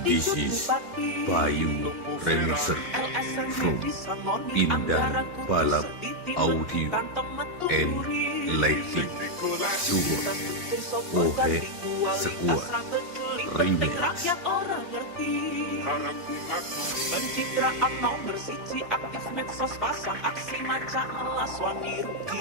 This is Bayu Remixer from Indah Balap Audio and Lighting Subur Ohe Sekuat Remix. Pencitraan nomor siji aktif medsos pasang aksi macan melas wangi rugi.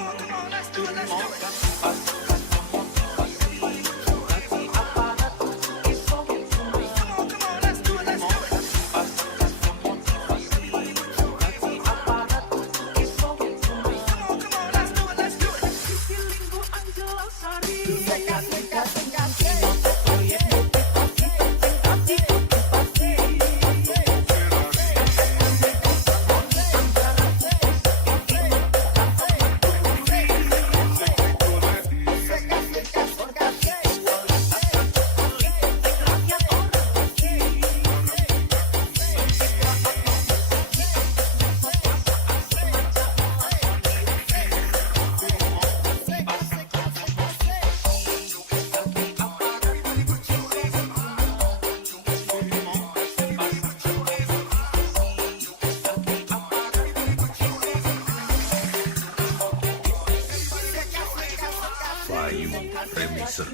Bayu Remixer.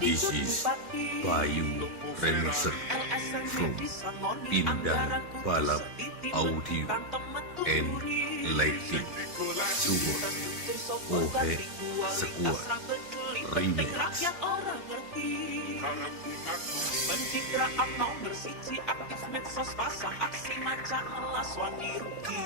This is Bayu Remixer from Indah Balap Audio and Lighting Subur Ohe Sekuat Remix. Pencitraan nomor siji aktif medsos pasang aksi macan melas wangi rugi.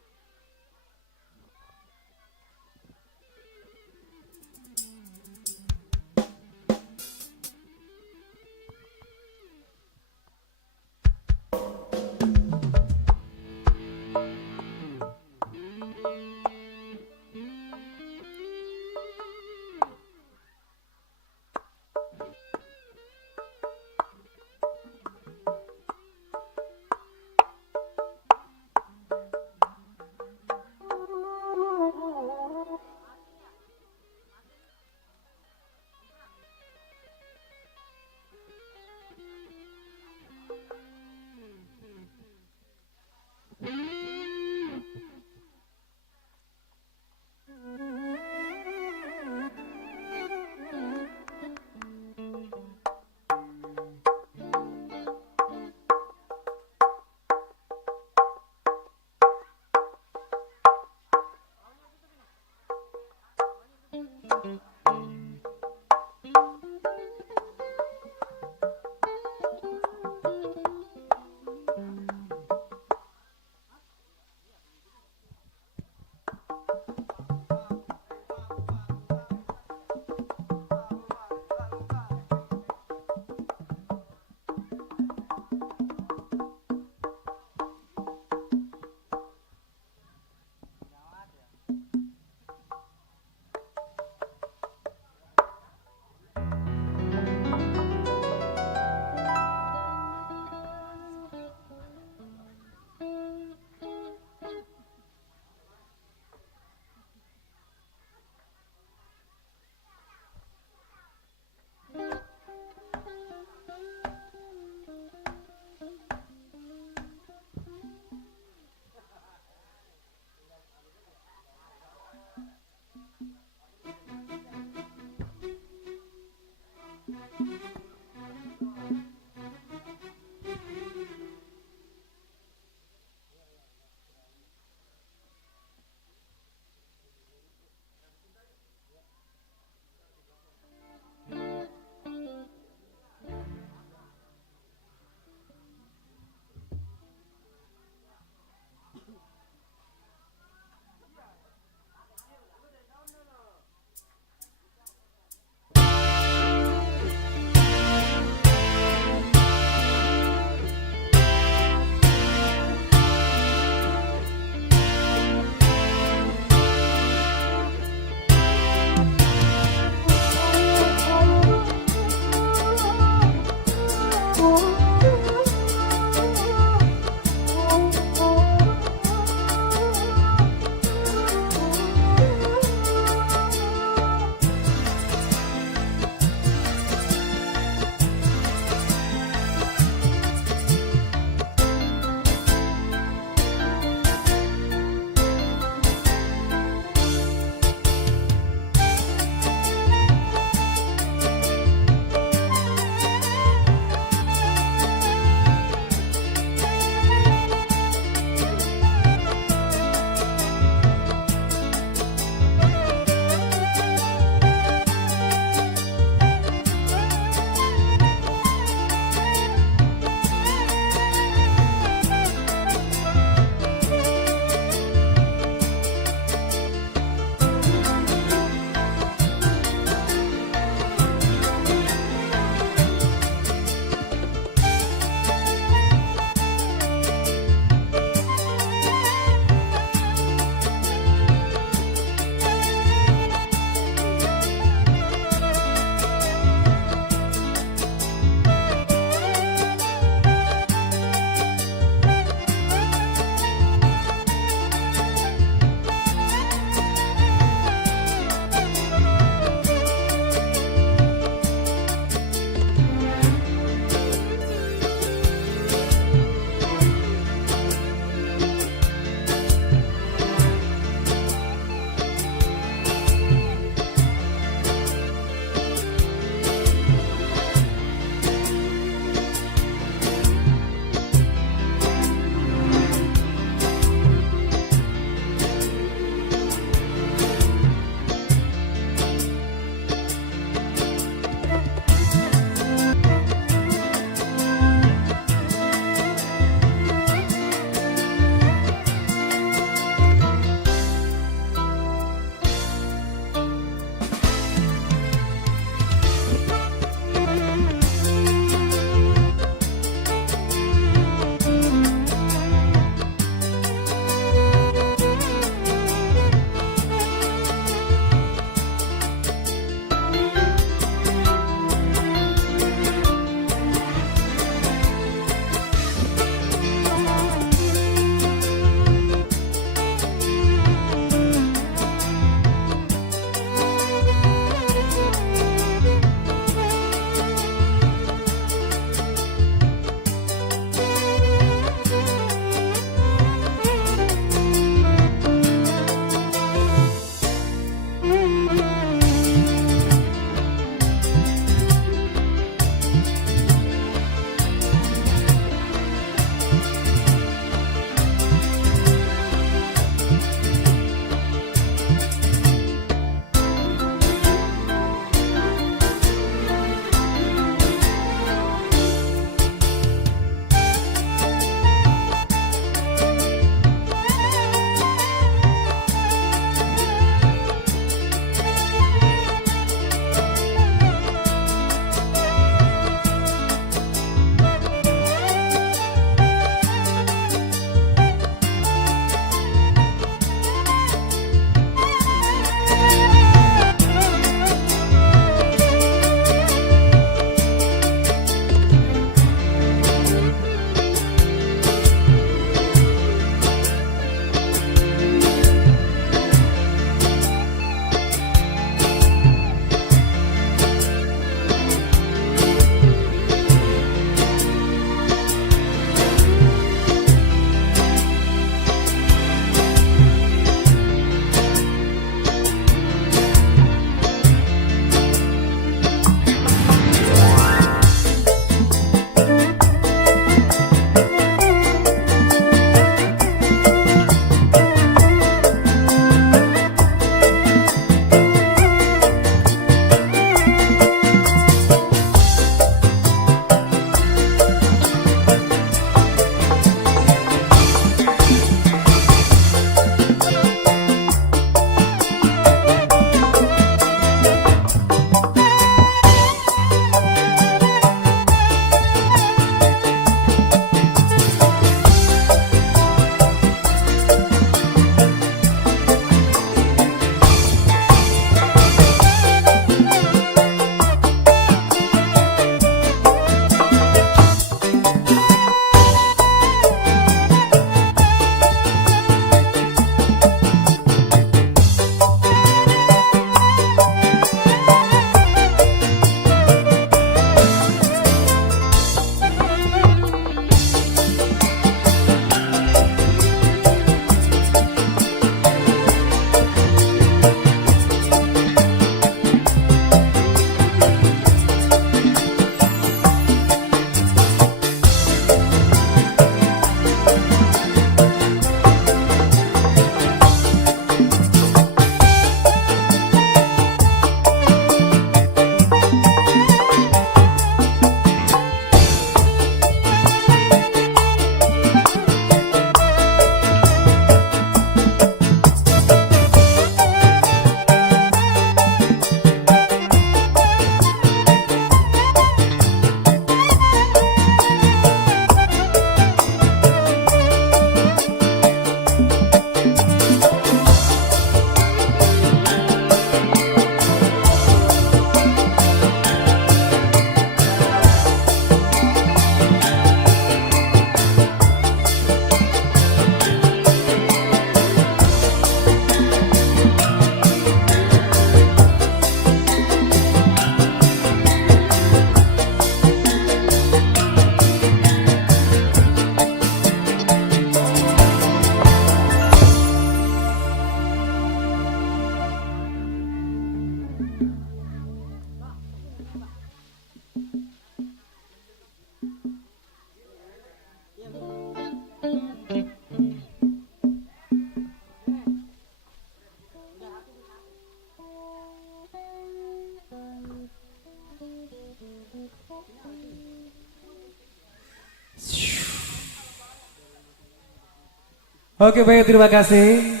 Oke baik, terima kasih.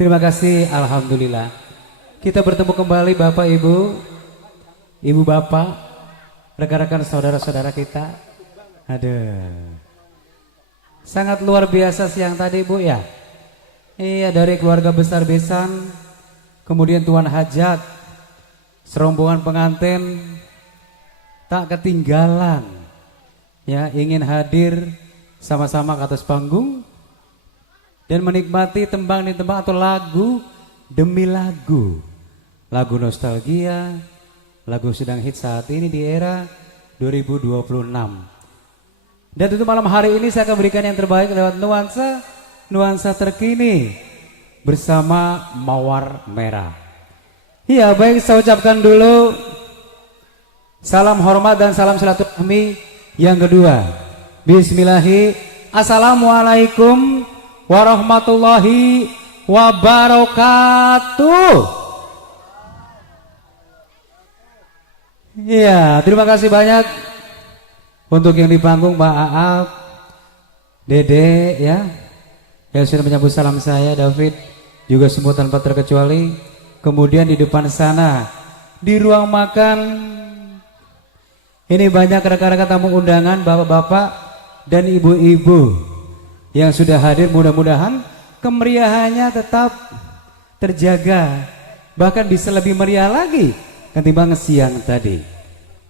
Terima kasih, alhamdulillah. Kita bertemu kembali Bapak Ibu, Ibu Bapak, rekan-rekan saudara-saudara kita. Aduh. Sangat luar biasa siang tadi Bu ya. Iya, dari keluarga besar Besan, kemudian Tuan Hajat, serombongan pengantin tak ketinggalan. Ya, ingin hadir sama-sama ke atas panggung dan menikmati tembang demi tembang atau lagu demi lagu. Lagu nostalgia, lagu sedang hit saat ini di era 2026. Dan tentu malam hari ini saya akan berikan yang terbaik lewat nuansa terkini bersama Mawar Merah. Iya, baik, saya ucapkan dulu salam hormat dan salam silaturahmi yang kedua. Bismillahirrahmanirrahim. Assalamualaikum warahmatullahi wabarakatuh. Iya, terima kasih banyak untuk yang di panggung Pak Aap, Dede ya, yang sudah menyambut salam saya, David juga semua tanpa terkecuali. Kemudian di depan sana di ruang makan ini banyak rekan-rekan tamu undangan, bapak-bapak dan ibu-ibu yang sudah hadir. Mudah-mudahan kemeriahannya tetap terjaga, bahkan bisa lebih meriah lagi ketimbang siang tadi.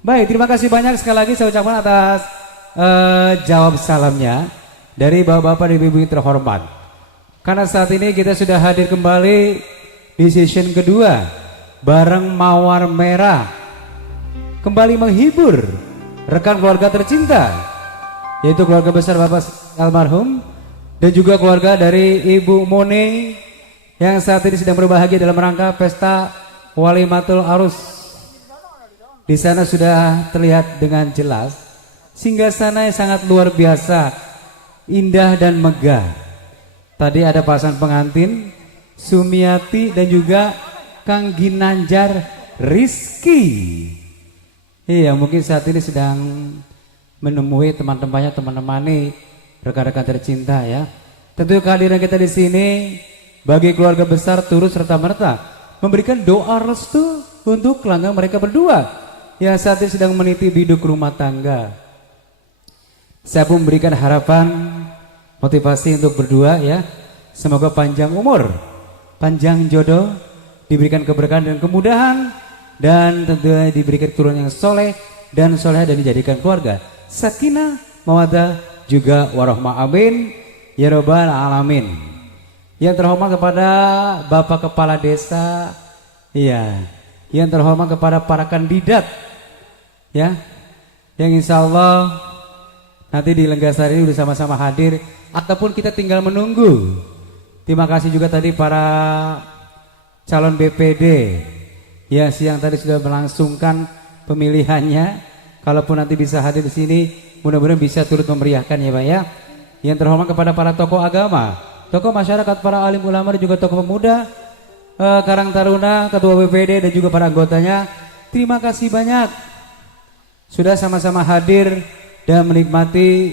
Baik, terima kasih banyak sekali lagi saya ucapkan atas jawab salamnya dari bapak-bapak dan ibu-ibu yang terhormat. Karena saat ini kita sudah hadir kembali di session kedua bareng Mawar Merah, kembali menghibur rekan keluarga tercinta, yaitu keluarga besar Bapak almarhum dan juga keluarga dari Ibu Mone yang saat ini sedang berbahagia dalam rangka pesta Walimatul Arus. Di sana sudah terlihat dengan jelas singgasana yang sangat luar biasa, indah dan megah. Tadi ada pasangan pengantin Sumiati dan juga Kang Ginanjar Rizky. Iya, mungkin saat ini sedang menemui teman-temannya, teman-teman rekan-rekan tercinta ya. Tentu kehadiran kita di sini bagi keluarga besar turut serta merta memberikan doa restu untuk kelanggang mereka berdua yang saat ini sedang meniti biduk rumah tangga. Saya pun memberikan harapan, motivasi untuk berdua ya. Semoga panjang umur, panjang jodoh, diberikan keberkahan dan kemudahan, dan tentunya diberikan keturunan yang soleh dan soleh dan dijadikan keluarga sakinah, mawaddah juga warahmah, amin ya robbal alamin. Yang terhormat kepada Bapak Kepala Desa, iya, yang terhormat kepada para kandidat ya, yang insya Allah nanti di Lenggasari ini bersama-sama hadir ataupun kita tinggal menunggu. Terima kasih juga tadi para calon BPD ya, siang tadi sudah melangsungkan pemilihannya. Kalaupun nanti bisa hadir di sini, mudah-mudahan bisa turut memeriahkan ya Pak ya. Yang terhormat kepada para tokoh agama, tokoh masyarakat, para alim ulama dan juga tokoh pemuda, Karang Taruna, ketua BPD dan juga para anggotanya. Terima kasih banyak sudah sama-sama hadir dan menikmati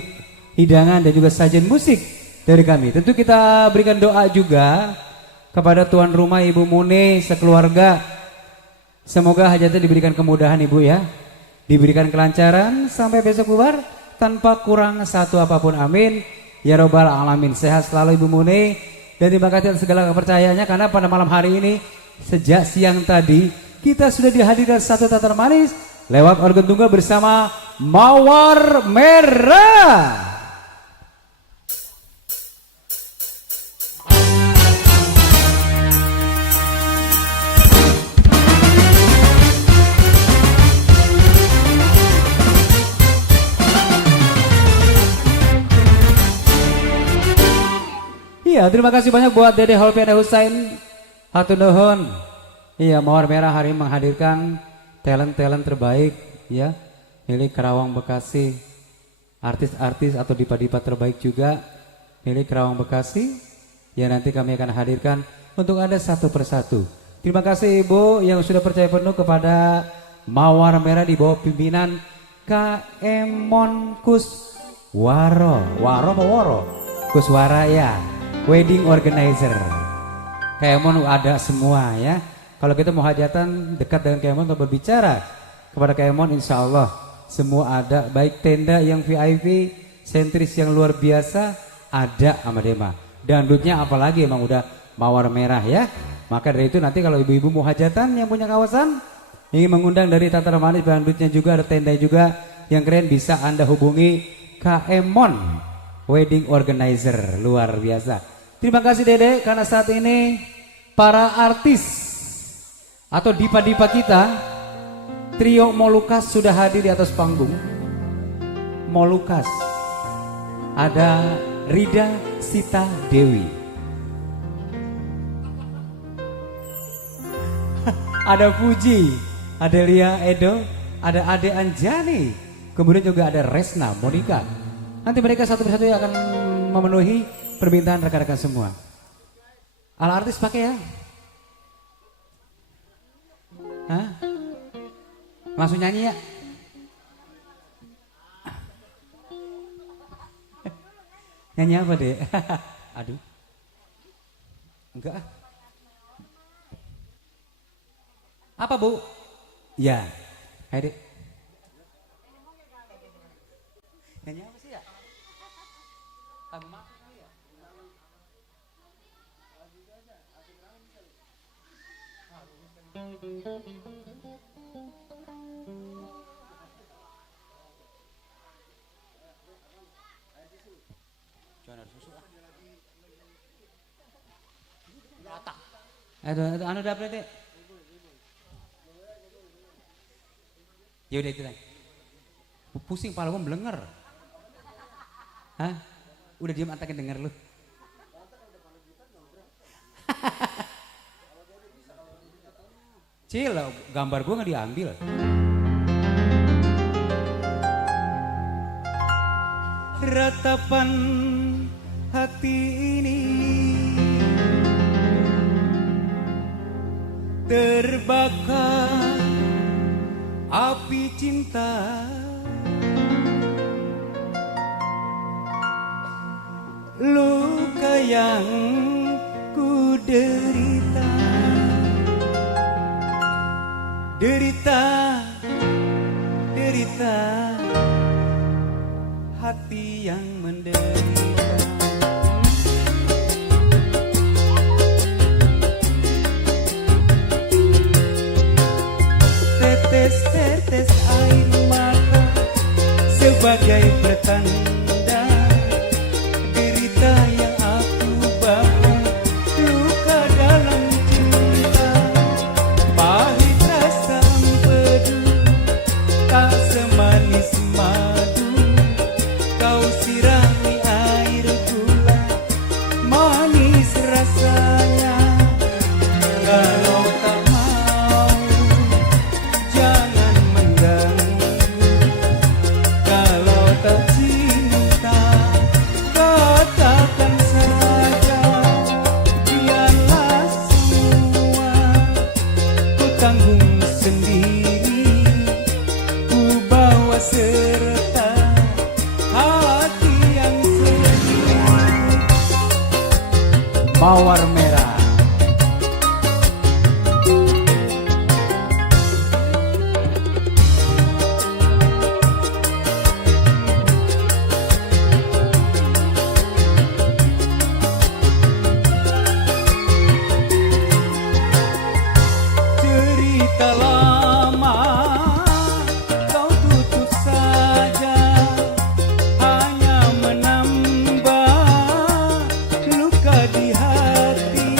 hidangan dan juga sajian musik dari kami. Tentu kita berikan doa juga kepada tuan rumah Ibu Mune sekeluarga. Semoga hajatnya diberikan kemudahan Ibu ya, diberikan kelancaran sampai besok bubar tanpa kurang satu apapun, amin ya robbal alamin. Sehat selalu Ibu Mune dan terima kasih atas segala kepercayaannya, karena pada malam hari ini sejak siang tadi kita sudah dihadirkan satu tataran manis lewat organ tunggal bersama Mawar Merah. Iya, terima kasih banyak buat Dede Holpiana Husain, hatur nuhun. Iya, Mawar Merah hari ini menghadirkan talent-talent terbaik ya, milik Karawang Bekasi, artis-artis atau dipa-dipa terbaik juga milik Karawang Bekasi yang nanti kami akan hadirkan untuk Anda satu persatu. Terima kasih Ibu yang sudah percaya penuh kepada Mawar Merah di bawah pimpinan KM Monkus Waro. Waro apa Woro? Kuswara ya, wedding organizer. Kemon ada semua ya. Kalau kita mau hajatan dekat dengan Kemon untuk berbicara kepada Kemon, insya Allah semua ada. Baik tenda yang VIP, sentris yang luar biasa ada sama Dema. Dangdutnya apalagi emang udah mawar merah ya. Maka dari itu nanti kalau ibu-ibu mau hajatan yang punya kawasan ingin mengundang dari Tantara Manis, dangdutnya juga ada tenda juga yang keren, bisa Anda hubungi Kemon wedding organizer luar biasa. Terima kasih Dede karena saat ini para artis atau dipa-dipa kita trio Molukas sudah hadir di atas panggung. Molukas ada Rida Sita Dewi, ada Fuji, ada Lia Edo, ada Ade Anjani, kemudian juga ada Resna Monika. Nanti mereka satu persatu yang akan memenuhi permintaan rekan-rekan semua. Ala artis pakai ya? Hah? Langsung nyanyi ya? Nyanyi apa deh? Aduh. Enggak. Apa Bu? Ya. Hai Dek. Nyanyi apa sih ya? Lagu maaf kali ya? Aduh, anu dapet deh. Ya udah itu lah. Pusing pala gua belenger. Hah? Udah diam antakin denger lu. Cil, gambar gua nggak diambil. Ratapan hati ini terbakar api cinta, luka yang ku derita, derita, derita, hati yang menderita. Tetes-tetes air mata sebagai pertanda derita yang aku bawa, luka dalam cinta, pahit rasa empedu, tak semanis madu, kau sirami air gula, manis rasanya. Kalau tak mau jangan mengganggu, kalau tak cinta katakan saja, biarlah semua ku tanggung sendiri, ku bawa serta hati yang sedih. Mawar merah. Cerita lama kau tutup saja, hanya menambah luka di hati.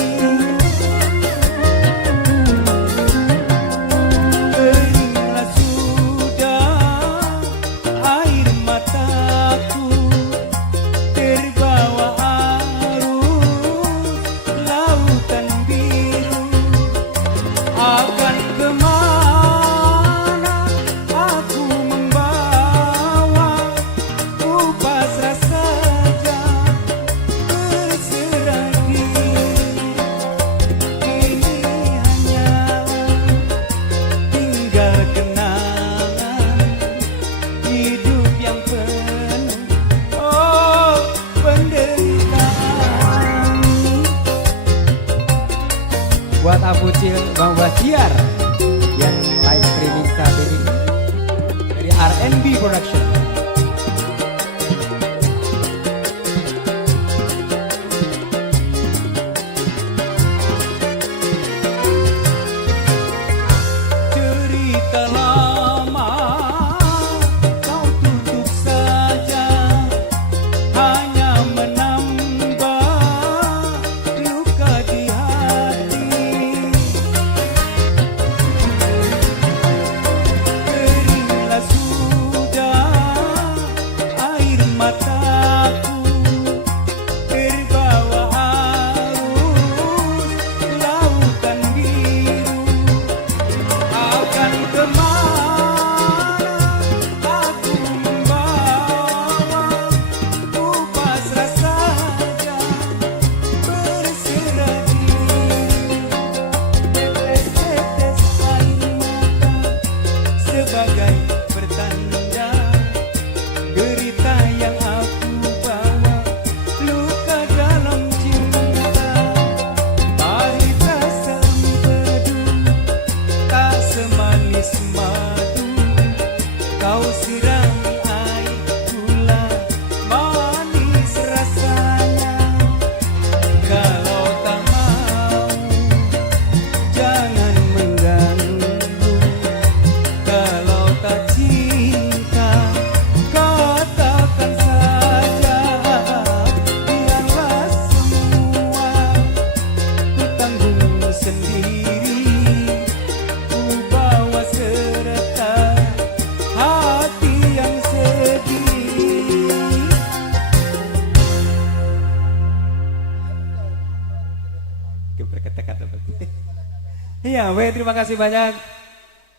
Iya, weh, terima kasih banyak.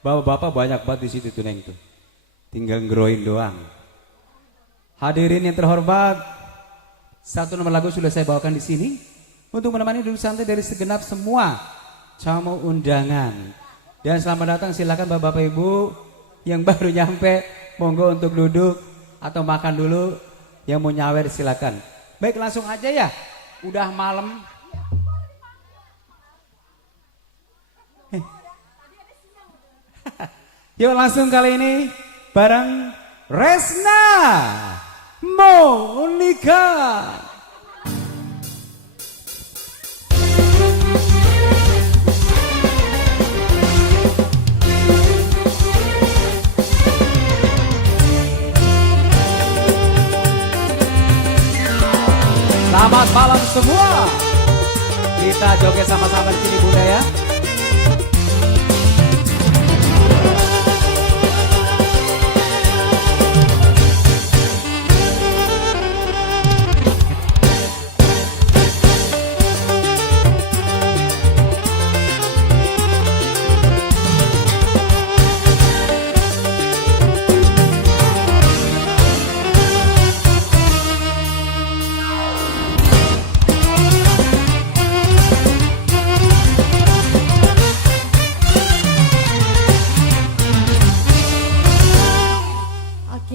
Bapak-bapak banyak banget di situ tuh Neng tuh. Tinggal ngeroin doang. Hadirin yang terhormat, satu nomor lagu sudah saya bawakan di sini untuk menemani duduk santai dari segenap semua tamu undangan. Dan selamat datang, silakan Bapak-bapak Ibu yang baru nyampe, monggo untuk duduk atau makan dulu. Yang mau nyawer silakan. Baik, langsung aja ya. Udah malam. Yuk langsung kali ini bareng Resna Monica. Selamat malam semua. Kita joget sama-sama di sini Bunda ya.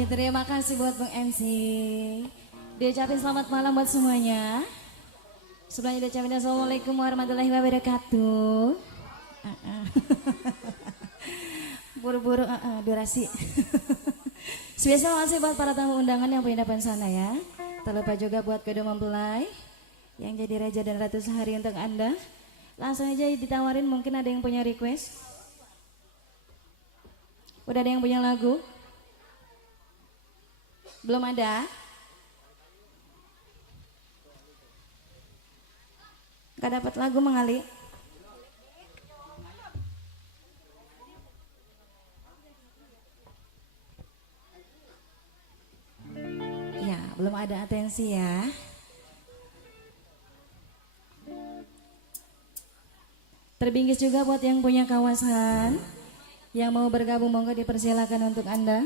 Terima kasih buat Bang MC. Diucapin selamat malam buat semuanya. Sebelumnya diucapin assalamualaikum warahmatullahi wabarakatuh. Buru-buru durasi. Spesial masih buat para tamu undangan yang punya depan sana ya. Tak lupa juga buat kedua mempelai yang jadi raja dan ratu sehari untuk Anda. Langsung aja ditawarin, mungkin ada yang punya request. Udah ada yang punya lagu? Belum ada? Gak dapat lagu mengali? Ya, belum ada, atensi ya. Terbingkis juga buat yang punya kawasan, yang mau bergabung monggo dipersilakan untuk Anda.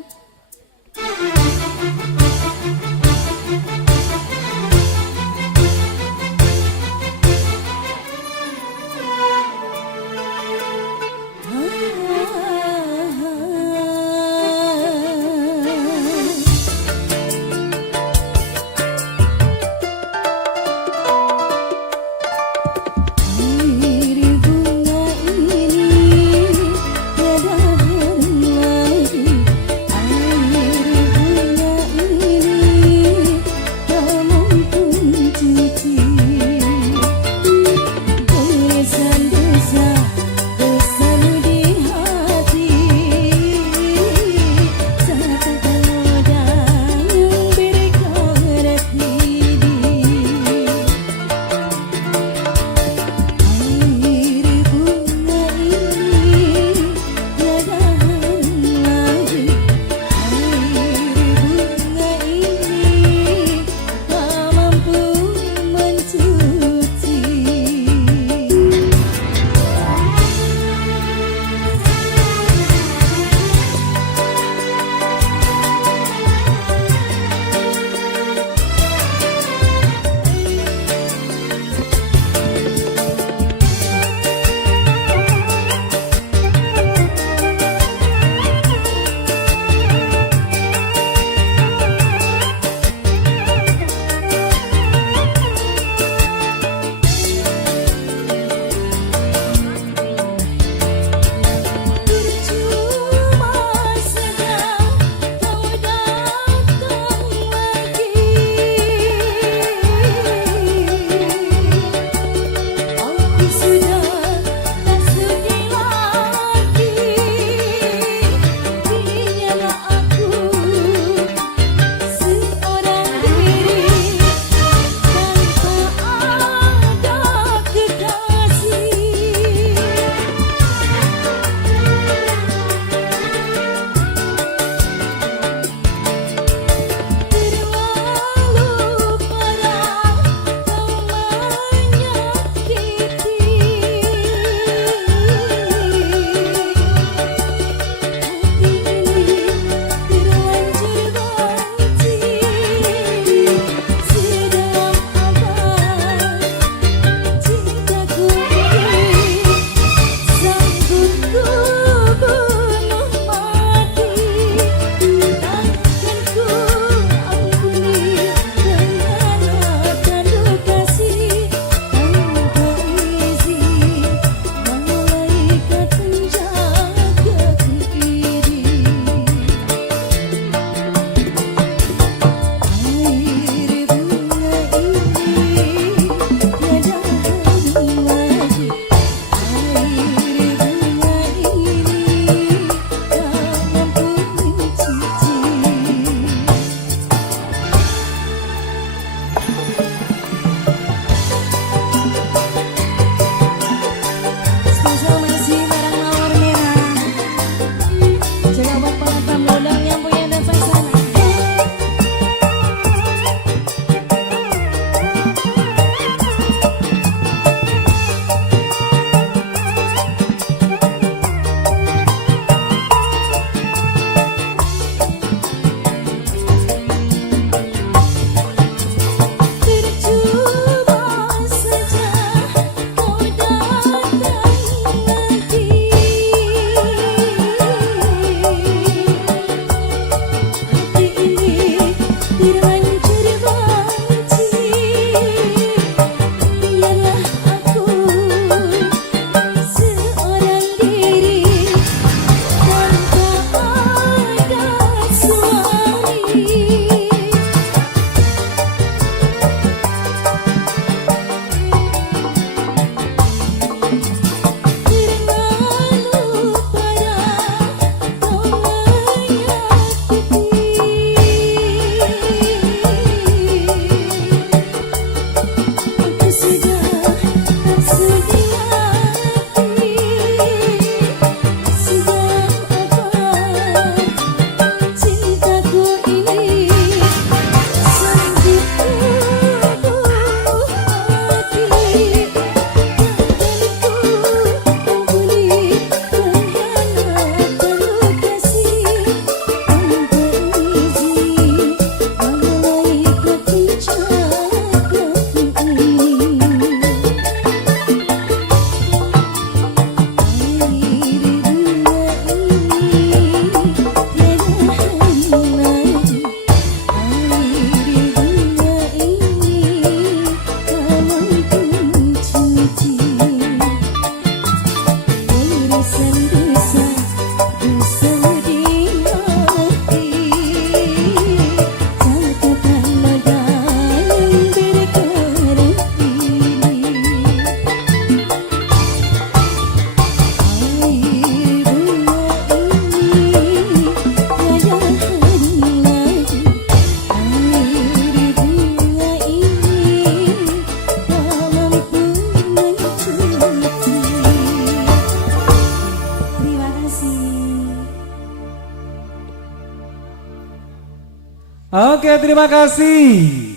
Oke, terima kasih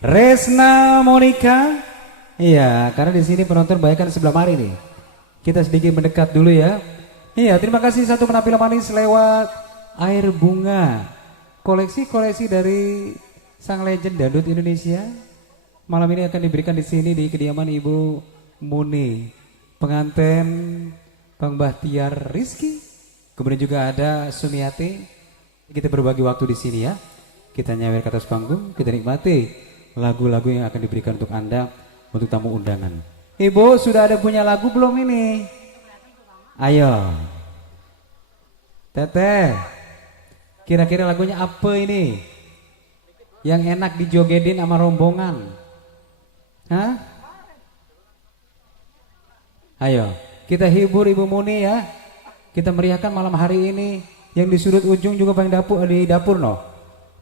Resna Monica. Iya, karena di sini penonton banyak kan sebelah mari nih. Kita sedikit mendekat dulu ya. Iya, terima kasih satu penampilan manis lewat air bunga. Koleksi-koleksi dari sang legend dangdut Indonesia. Malam ini akan diberikan di sini di kediaman Ibu Muni, pengantin Bang Bahtiar Rizky. Kemudian juga ada Sumiati. Kita berbagi waktu di sini ya. Kita nyawer ke atas panggung, kita nikmati lagu-lagu yang akan diberikan untuk Anda, untuk tamu undangan. Ibu sudah ada punya lagu belum ini? Ayo. Teteh, kira-kira lagunya apa ini? Yang enak dijogedin sama rombongan? Hah? Ayo, kita hibur Ibu Muni ya. Kita meriahkan malam hari ini. Yang di sudut ujung juga paling di dapur no.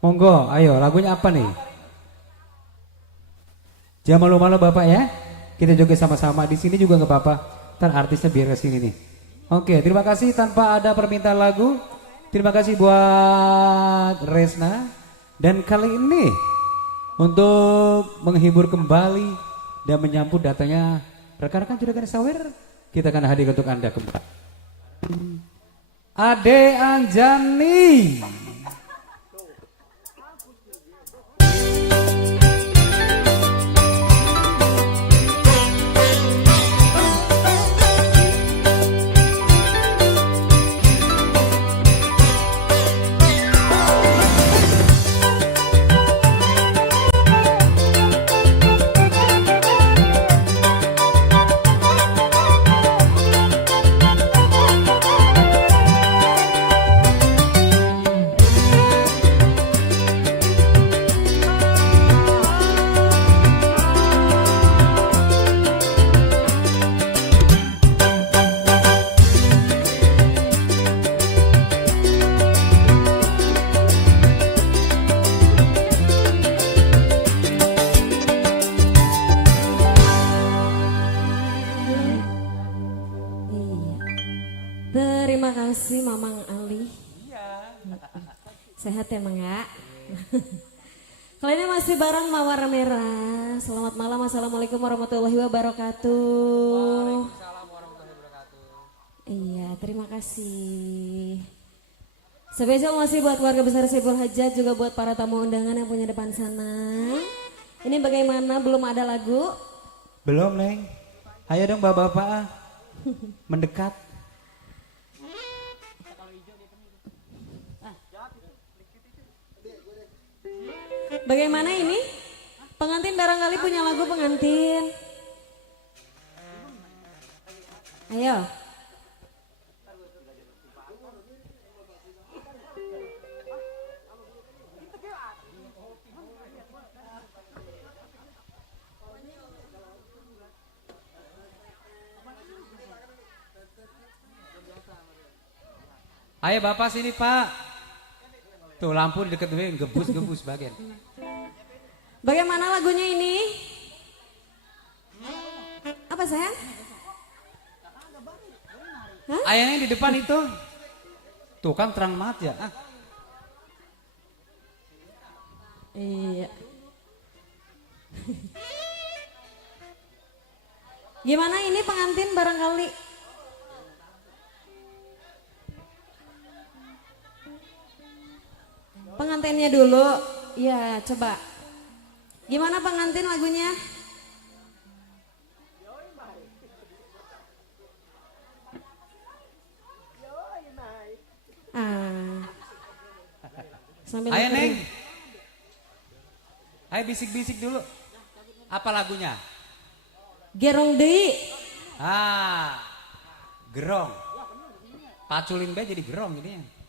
Monggo, ayo lagunya apa nih? Jangan malu-malu Bapak ya. Kita joget sama-sama di sini juga nggak apa-apa. Ntar artisnya biar ke sini nih. Oke, terima kasih tanpa ada permintaan lagu. Terima kasih buat Resna. Dan kali ini untuk menghibur kembali dan menyambut datanya rekan-rekan Juragan Sawer, kita akan hadir untuk Anda kembali. Ade Anjani. Terima kasih Mamang Ali. Sehat ya Mang ya. Kali ini masih bareng Mawar Merah. Selamat malam, assalamualaikum warahmatullahi wabarakatuh. Waalaikumsalam warahmatullahi wabarakatuh. Iya, terima kasih. Spesial masih buat keluarga besar Saiful Hajat, juga buat para tamu undangan yang punya depan sana. Ini bagaimana, belum ada lagu? Belum Neng. Ayo dong bapak-bapak mendekat. Bagaimana ini? Pengantin barangkali punya lagu pengantin. Ayo. Ayo bapak sini pak. Tuh lampu di dekat gue gebus bagian. Bagaimana lagunya ini? Apa sayang? Hah? Ayahnya yang di depan itu. Tuh kan terang banget ya. Iya. Gimana ini pengantin barangkali? Pengantinnya dulu. Ya, coba. Gimana pengantin lagunya? Sambil Ayo kering. Neng. Ayo bisik-bisik dulu. Apa lagunya? Gerong deui. Gerong. Paculin be jadi gerong jadinya.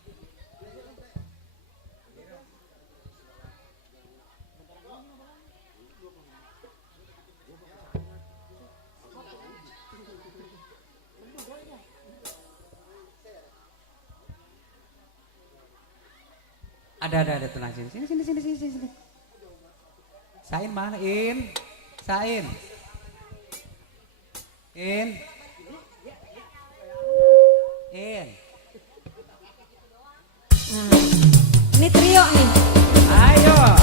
Ada tenang sini. Sain mana In? Sain. In. Nah, ini trio nih. Ayo.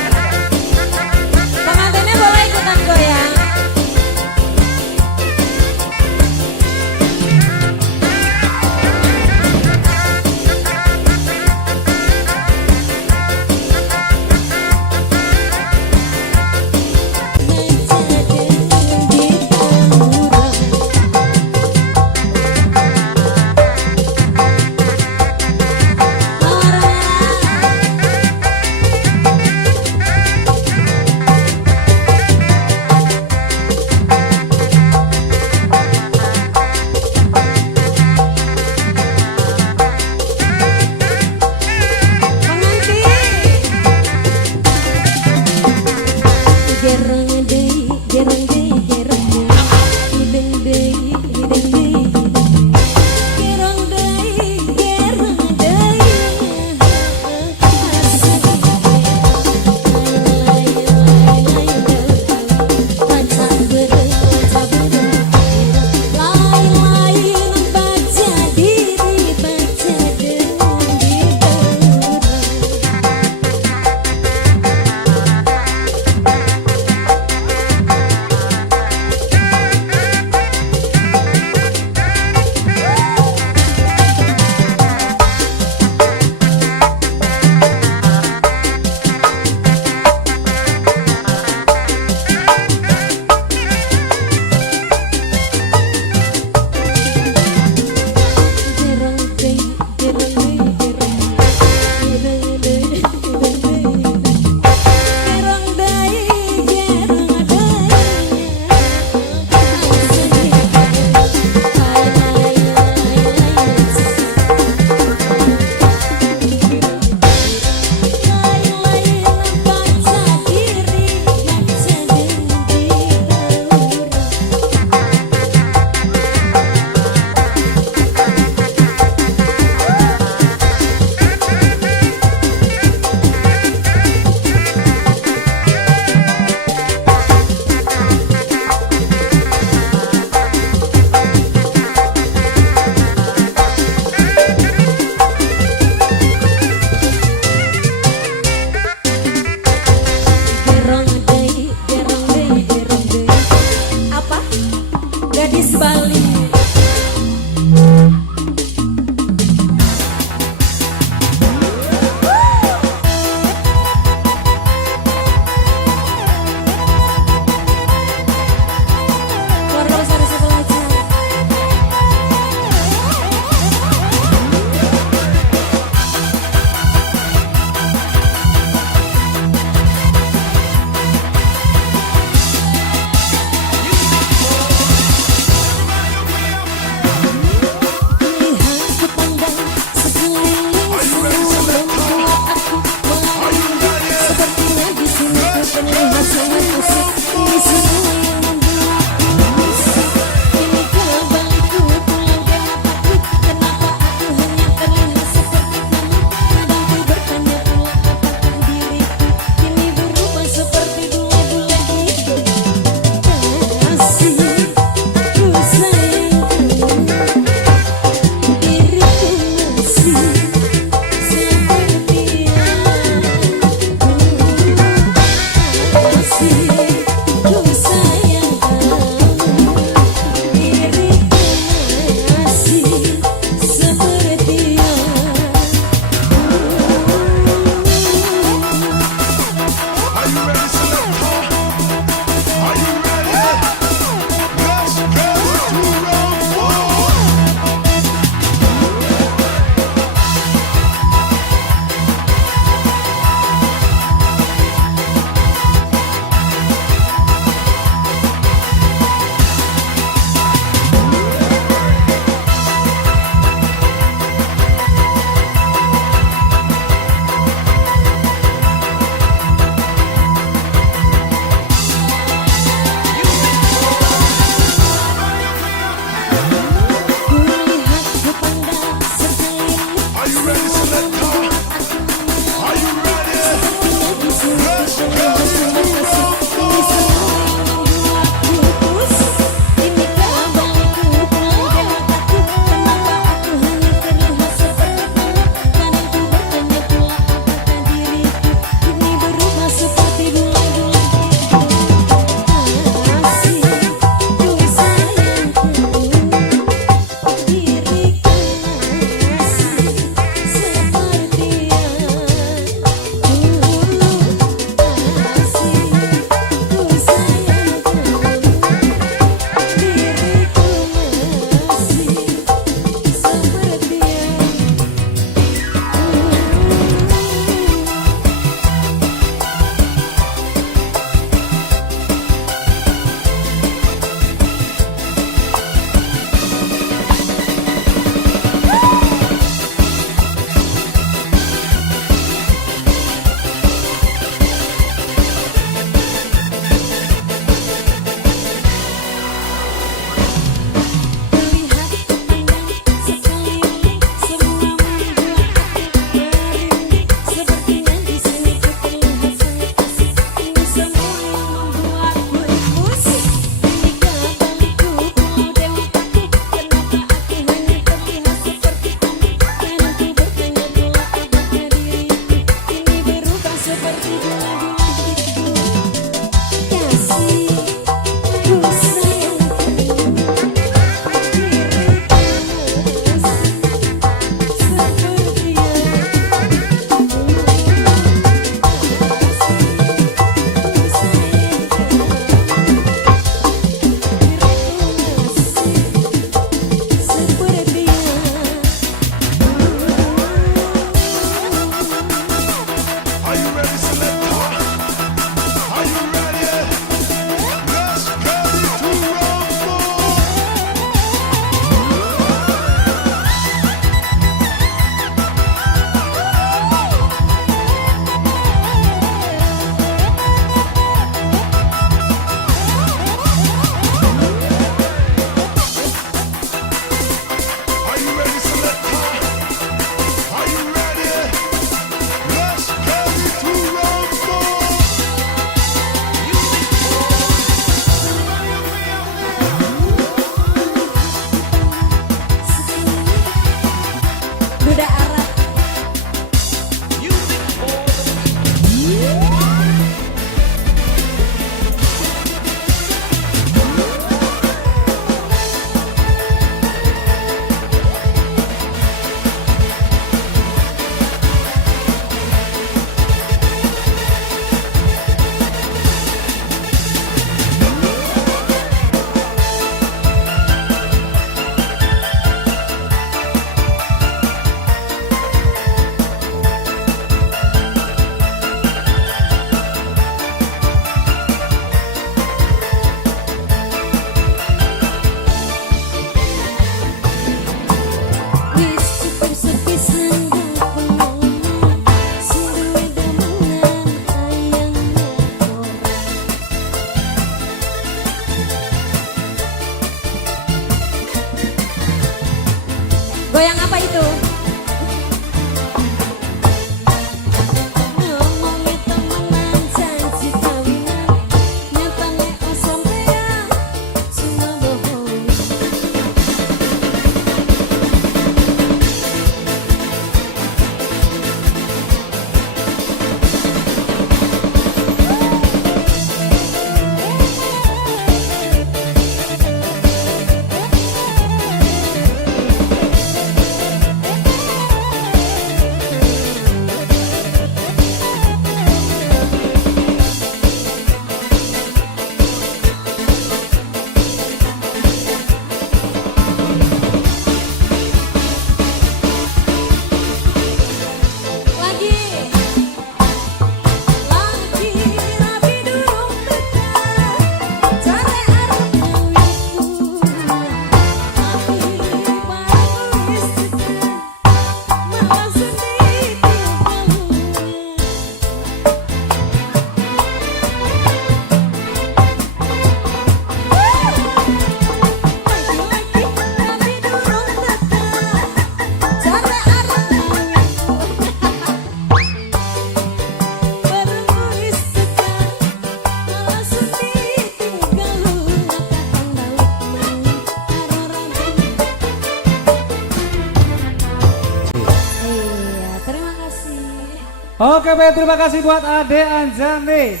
Oke, baik, terima kasih buat Ade Anjani.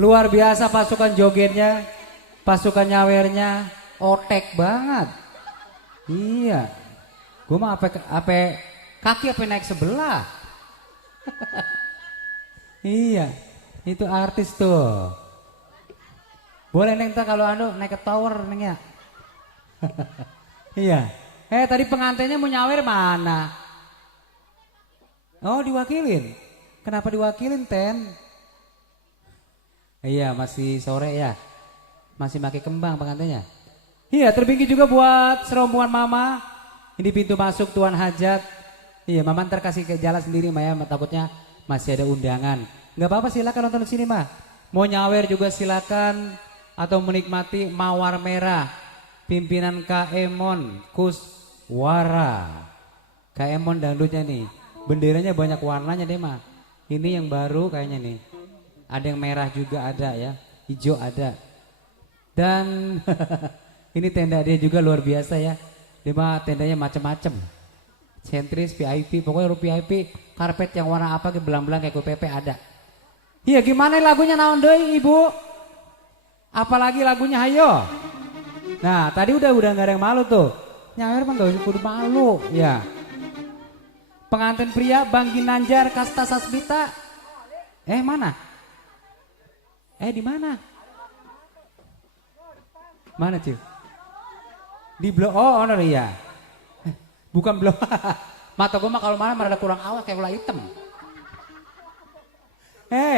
Luar biasa pasukan jogetnya, pasukan nyawernya, otek banget. Iya. Gue mah apa kaki apa naik sebelah. Iya, itu artis tuh. Boleh neng kalau anu naik ke tower neng ya. Iya. Tadi pengantinnya mau nyawer mana? Oh, diwakilin. Kenapa diwakilin, Ten? Iya, masih sore ya. Masih pakai kembang pengantinnya. Iya, terbingki juga buat serombongan mama. Ini pintu masuk Tuan Hajat. Iya, mama ntar kasih ke jalan sendiri, Maya. Takutnya masih ada undangan. Nggak apa-apa, silakan nonton di sini, mah. Mau nyawer juga silakan. Atau menikmati mawar merah. Pimpinan Kak Emon Kuswara. Kak Emon dangdutnya nih. Benderanya banyak warnanya deh, mah. Ini yang baru kayaknya nih. Ada yang merah juga ada ya. Hijau ada. Dan ini tenda dia juga luar biasa ya. Dia mah tendanya macam-macam. Sentris, VIP, pokoknya VIP, karpet yang warna apa ke belang-belang kayak KPP ada. Iya, gimana lagunya naon deui, Ibu? Apalagi lagunya hayo. Nah, tadi udah nggak ada yang malu tuh. Nyawer mah enggak usah kudu malu, ya. Pengantin pria Bang Ginanjar Kasta Sasmita. Mana? Di mana? Mana, Cil? Di blok. Oh, iya. Bukan blok. Mata gue mah kalau mana ada kurang awas kayak gula hitam.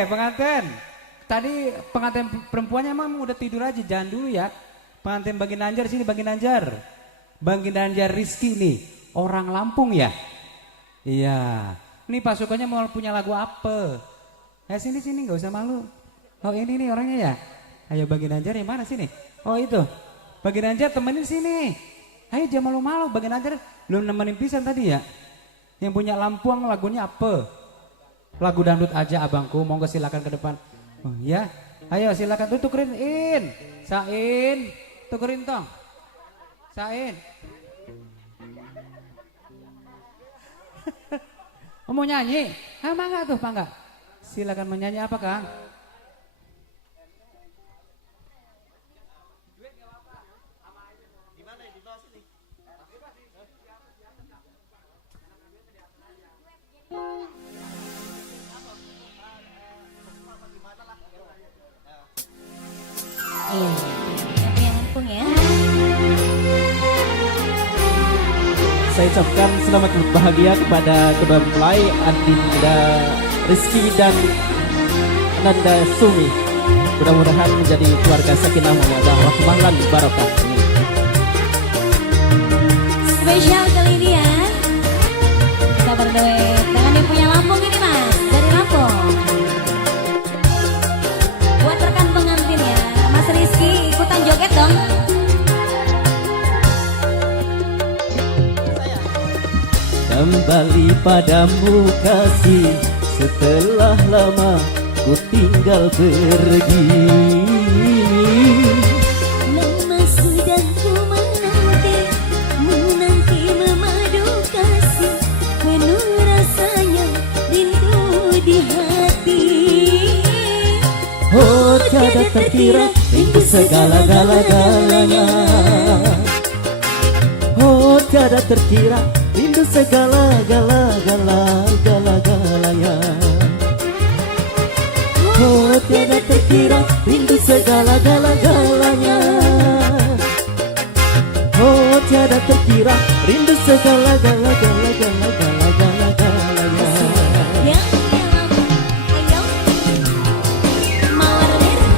Pengantin. Tadi pengantin perempuannya emang udah tidur aja, jangan dulu ya. Pengantin Bang Ginanjar sini, Bang Ginanjar. Bang Ginanjar Rizky nih, orang Lampung ya. Iya. Ini pasukannya mau punya lagu apa? Sini nggak usah malu. Oh, ini nih orangnya ya. Ayo Bang Ginanjar yang mana sini? Oh, itu. Bang Ginanjar temenin sini. Ayo jangan malu-malu, Bang Ginanjar belum nemenin pisan tadi ya. Yang punya Lampung lagunya apa? Lagu dangdut aja abangku, monggo silakan ke depan. Oh ya, ayo silakan tuh tukerin in. Sain, tukerin tong. Sain. Mau nyanyi? Mangga tuh, mangga. Silakan menyanyi apa, Kang? Iya, yang punya Lampung ya. Saya ucapkan selamat berbahagia kepada kedua mempelai Adinda Rizky dan Ananda Sumi. Mudah-mudahan menjadi keluarga sakinah mawaddah rahmah dan barokah. Spesial kali ini ya. Kita berduet dengan yang punya Lampung ini, Mas. Dari Lampung. Buat rekan pengantin ya, Mas Rizky ikutan joget dong. Kembali padamu kasih, setelah lama ku tinggal pergi. Lama sudah ku menanti memadu kasih, penuh rasanya rindu di hati. Oh, tiada terkira rindu segala-galanya. Oh, tiada terkira rindu segala-galanya. Oh, tiada terkira rindu segala-galanya. Oh, tiada terkira rindu segala-galanya. Yang punya Lampung, ayo mawar merah.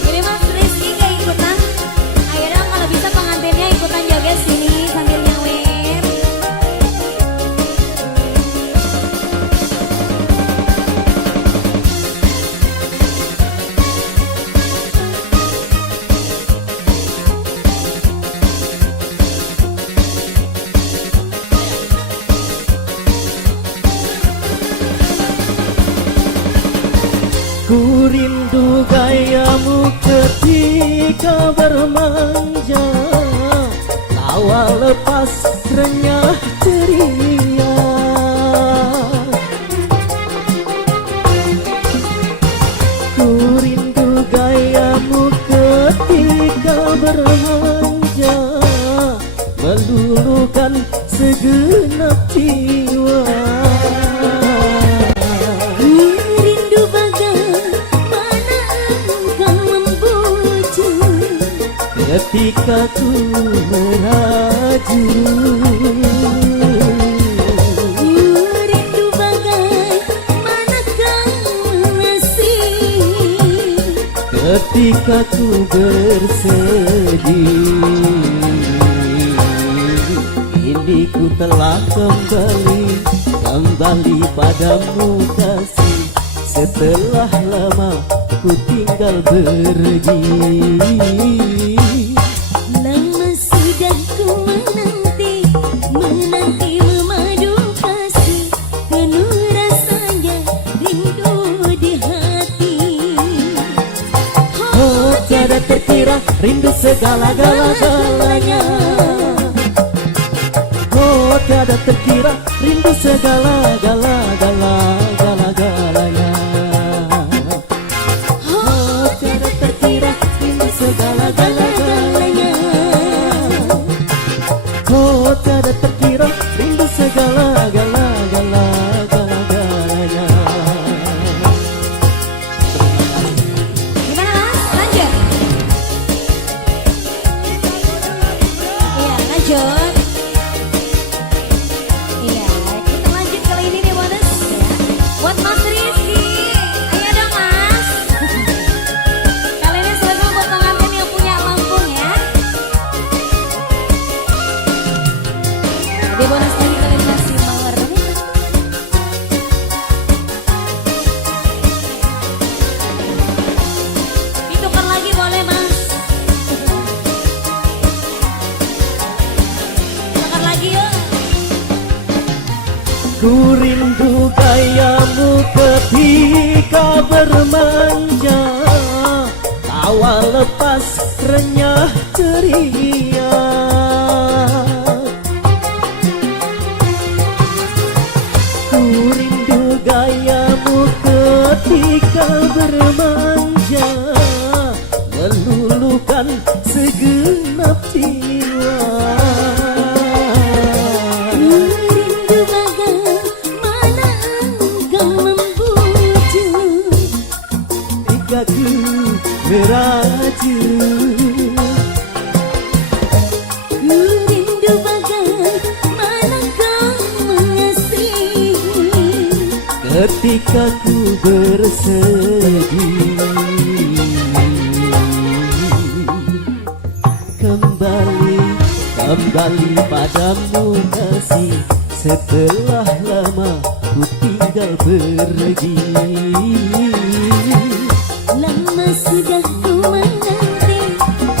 Jadi Mas Rizky gak ikutan? Ayo dong kalau bisa pengantinnya ikutan joget sini sambil nyawer. Ku rindu gayamu ketika ketika bermanja, tawa lepas renyah ceria. Ku rindu gayamu ketika bermanja, meluluhkan segenap jiwa. Rindu bagaimana engkau membujuk ketika ku meraju. Rindu bagaimana kau mengasihi Ketika ku bersedih, kini ku telah kembali padamu kasih. Setelah lama ku tinggal pergi. Lama sudah ku menanti memadu kasih, penuh rasanya rindu di hati. Oh, tiada terkira rindu segala-galanya. Oh, tiada terkira rindu segala-galanya. Oh, tiada terkira rindu segala-galanya. Oh, tiada terkira rindu segala-galanya. Gimana Mas? Lanjut. Iya, lanjut. Iya, kita lanjut kali ini nih bonus ya. Buat Mas Rizky, ayo dong Mas. Kali ini spesial buat pengantin yang punya Lampung ya. Di bonus lagi kalian kasih mawar nih. Ditukar lagi boleh Mas. Tukar lagi yuk. Ku rindu gayamu ketika bermanja, tawa lepas renyah ceria. Ku rindu gayamu ketika bermanja, meluluhkan segenap jiwa. Rindu bagaimana engkau membujuk Ketika ku merajuk, rindu bagaimana kau mengasihi ketika ku bersedih, kembali padamu kasih. Setelah lama ku tinggal pergi. Lama sudah ku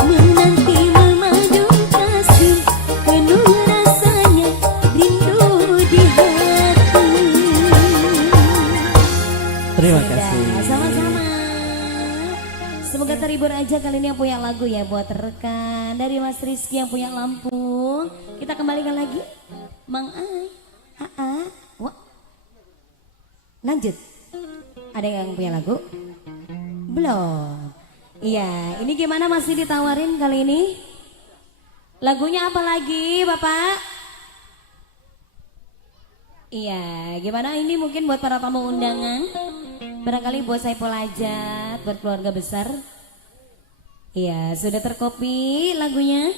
menanti memadu kasih, penuh rasanya rindu di hati. Terima Sudah, kasih. sama-sama. Semoga terhibur aja kali ini yang punya lagu ya, buat rekan dari Mas Rizky yang punya Lampung. Kita kembalikan lagi Mang Ai, Aa, wah. Lanjut. Ada yang punya lagu? Belum. Iya, ini gimana, masih ditawarin kali ini? Lagunya apa lagi, Bapak? Iya, gimana ini mungkin buat para tamu undangan? Barangkali buat Saipul Hajat, buat keluarga besar. Iya, sudah terkopi lagunya?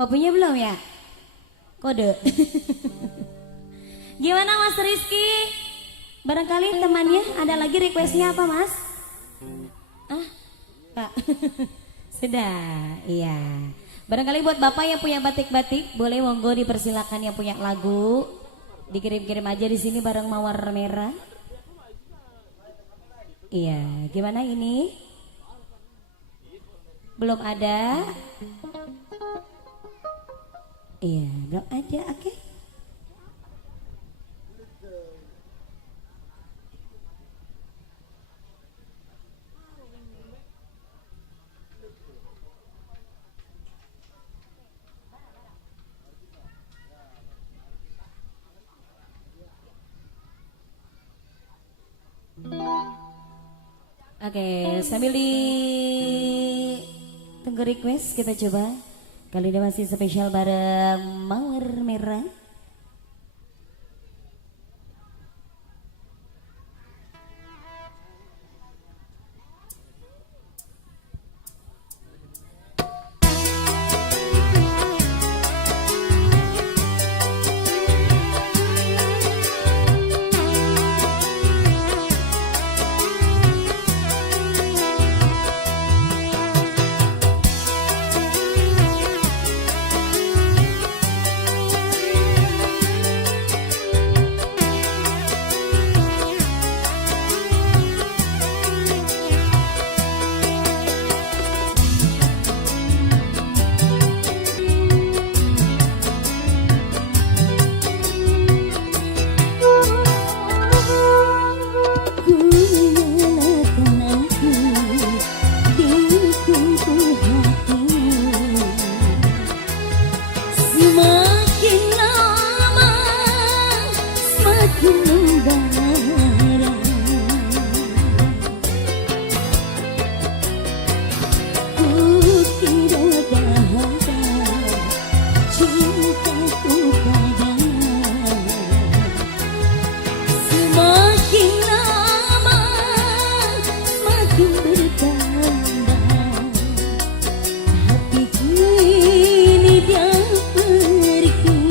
Kopinya belum ya? Kode. Gimana Mas Rizky? Barangkali temannya ada lagi requestnya apa Mas? Ah, Pak. Sudah, iya. Barangkali buat Bapak yang punya batik-batik, boleh monggo dipersilakan yang punya lagu. Dikirim-kirim aja di sini bareng Mawar Merah. Iya, gimana ini? Belum ada? Iya, belum ada, oke. Oke, sambil di tunggu request kita coba. Kali ini masih spesial bareng Mawar Merah. Semakin lama semakin membara. Kukira bahagia cintaku padanya. Semakin lama semakin bertambah. Hati kini dia pergi.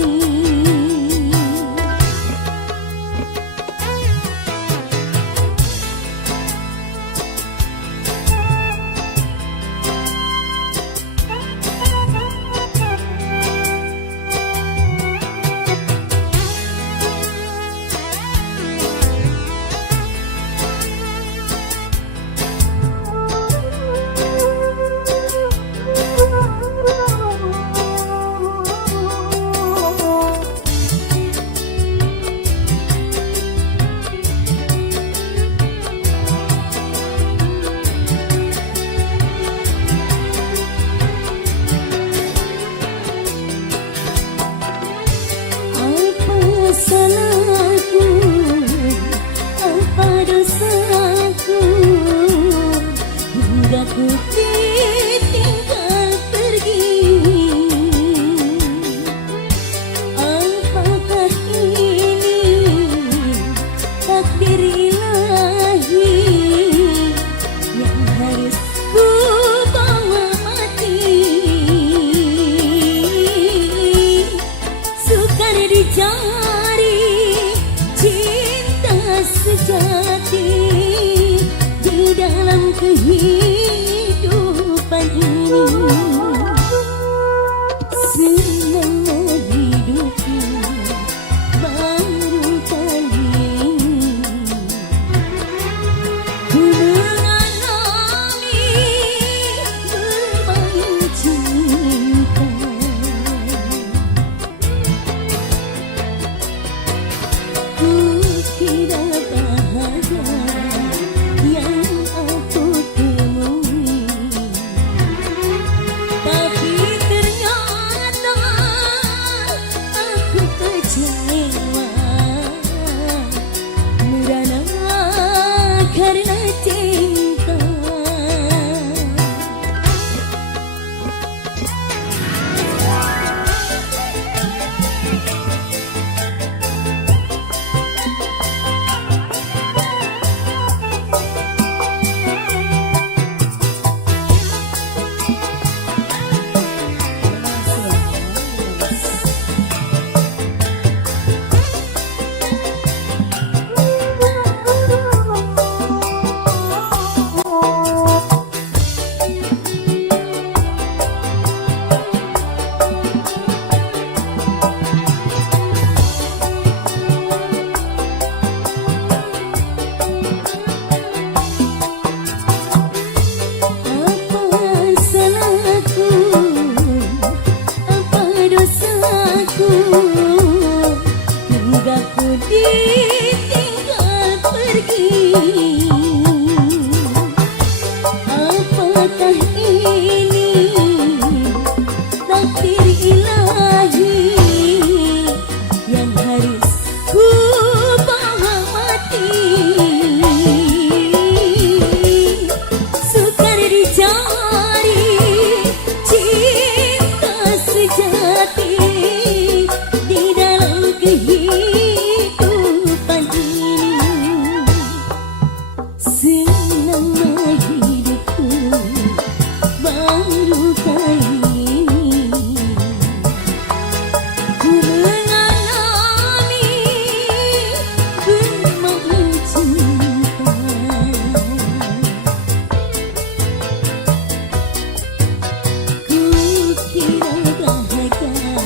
Apa salahku, apa dosaku, hingga ku ditinggal pergi. Apakah ini takdir ilahi yang harus ku bawa mati? Sukar dicari cinta sejati di dalam kehidupan ini. Senang hidupku baru kali ini ku mengalami bermain cinta. Kukira bahagia yang aku temui. baru kali ini ku mengalami bermain cinta. Ku kira bahagia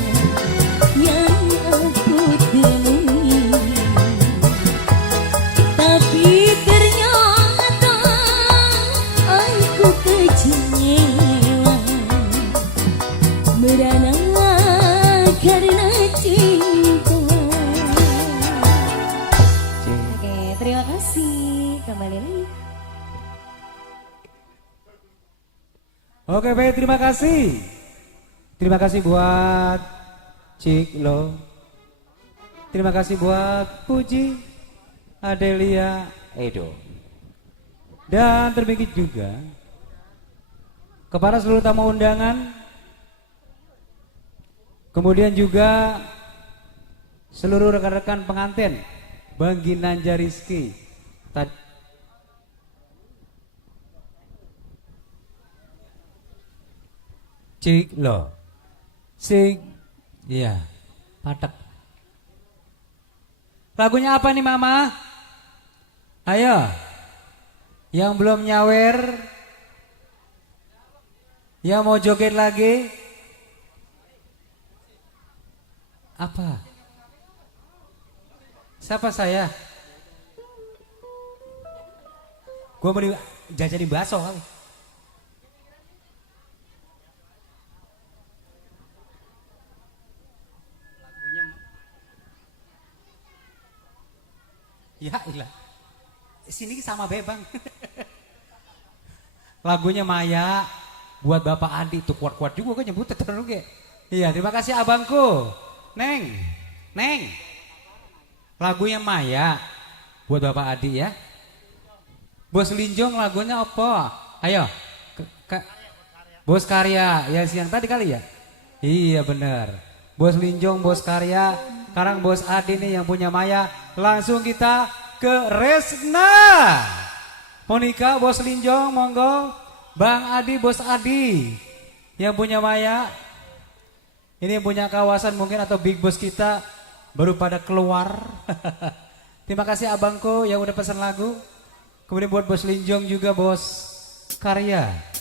yang aku temui, tapi ternyata aku kecewa, merana karena cinta. Oke, terima kasih. Kembali lagi. Oke baik, terima kasih. Terima kasih buat Cik Lo. Terima kasih buat Puji, Adelia, Edo. Dan terima juga kepada seluruh tamu undangan. Kemudian juga seluruh rekan-rekan pengantin Bang Ginanjar Rizky. Cik Lo. Sing, iya, patek. Lagunya apa nih Mama? Ayo, yang belum nyawer, yang mau joget lagi, apa? Siapa saya? Gue mau jajanin bakso kali. Ya ilah, sini sama Bebang. Lagunya Maya buat Bapak Adi tuh kuat-kuat juga kan nyebut terus ya. Iya, terima kasih abangku. Neng. Lagunya Maya buat Bapak Adi ya. Bos Linjong lagunya apa? Ayo. Bos Karya yang siang tadi kali ya? Iya bener. Bos Linjong, Bos Karya. Sekarang Bos Adi nih yang punya Maya. Langsung kita ke Resna. Monika, Bos Linjong, monggo. Bang Adi, Bos Adi yang punya Maya. Ini yang punya kawasan mungkin atau big boss kita baru pada keluar. Terima kasih abangku yang udah pesan lagu. Kemudian buat Bos Linjong juga Bos Karya.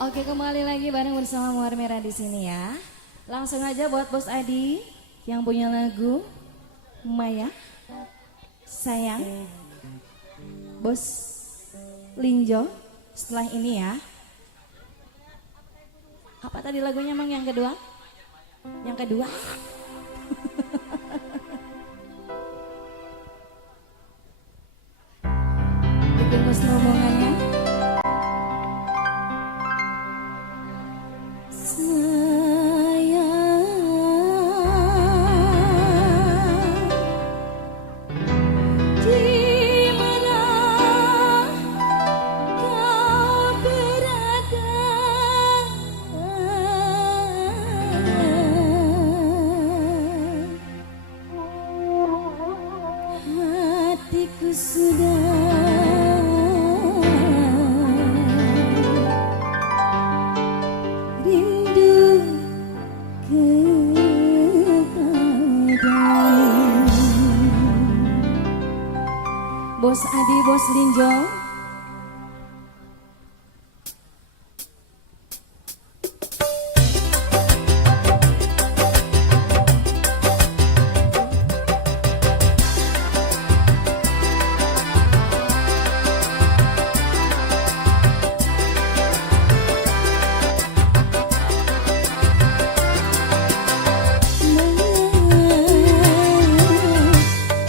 Oke, kembali lagi bareng bersama Muar Merah di sini ya. Langsung aja buat Bos Adi yang punya lagu Maya, Sayang. Bos Linjo setelah ini ya. Apa tadi lagunya emang yang kedua? Yang kedua. Bikin bos rombongannya. Hatiku sudah rindu kepadamu. Bos Adi, Bos Linjo.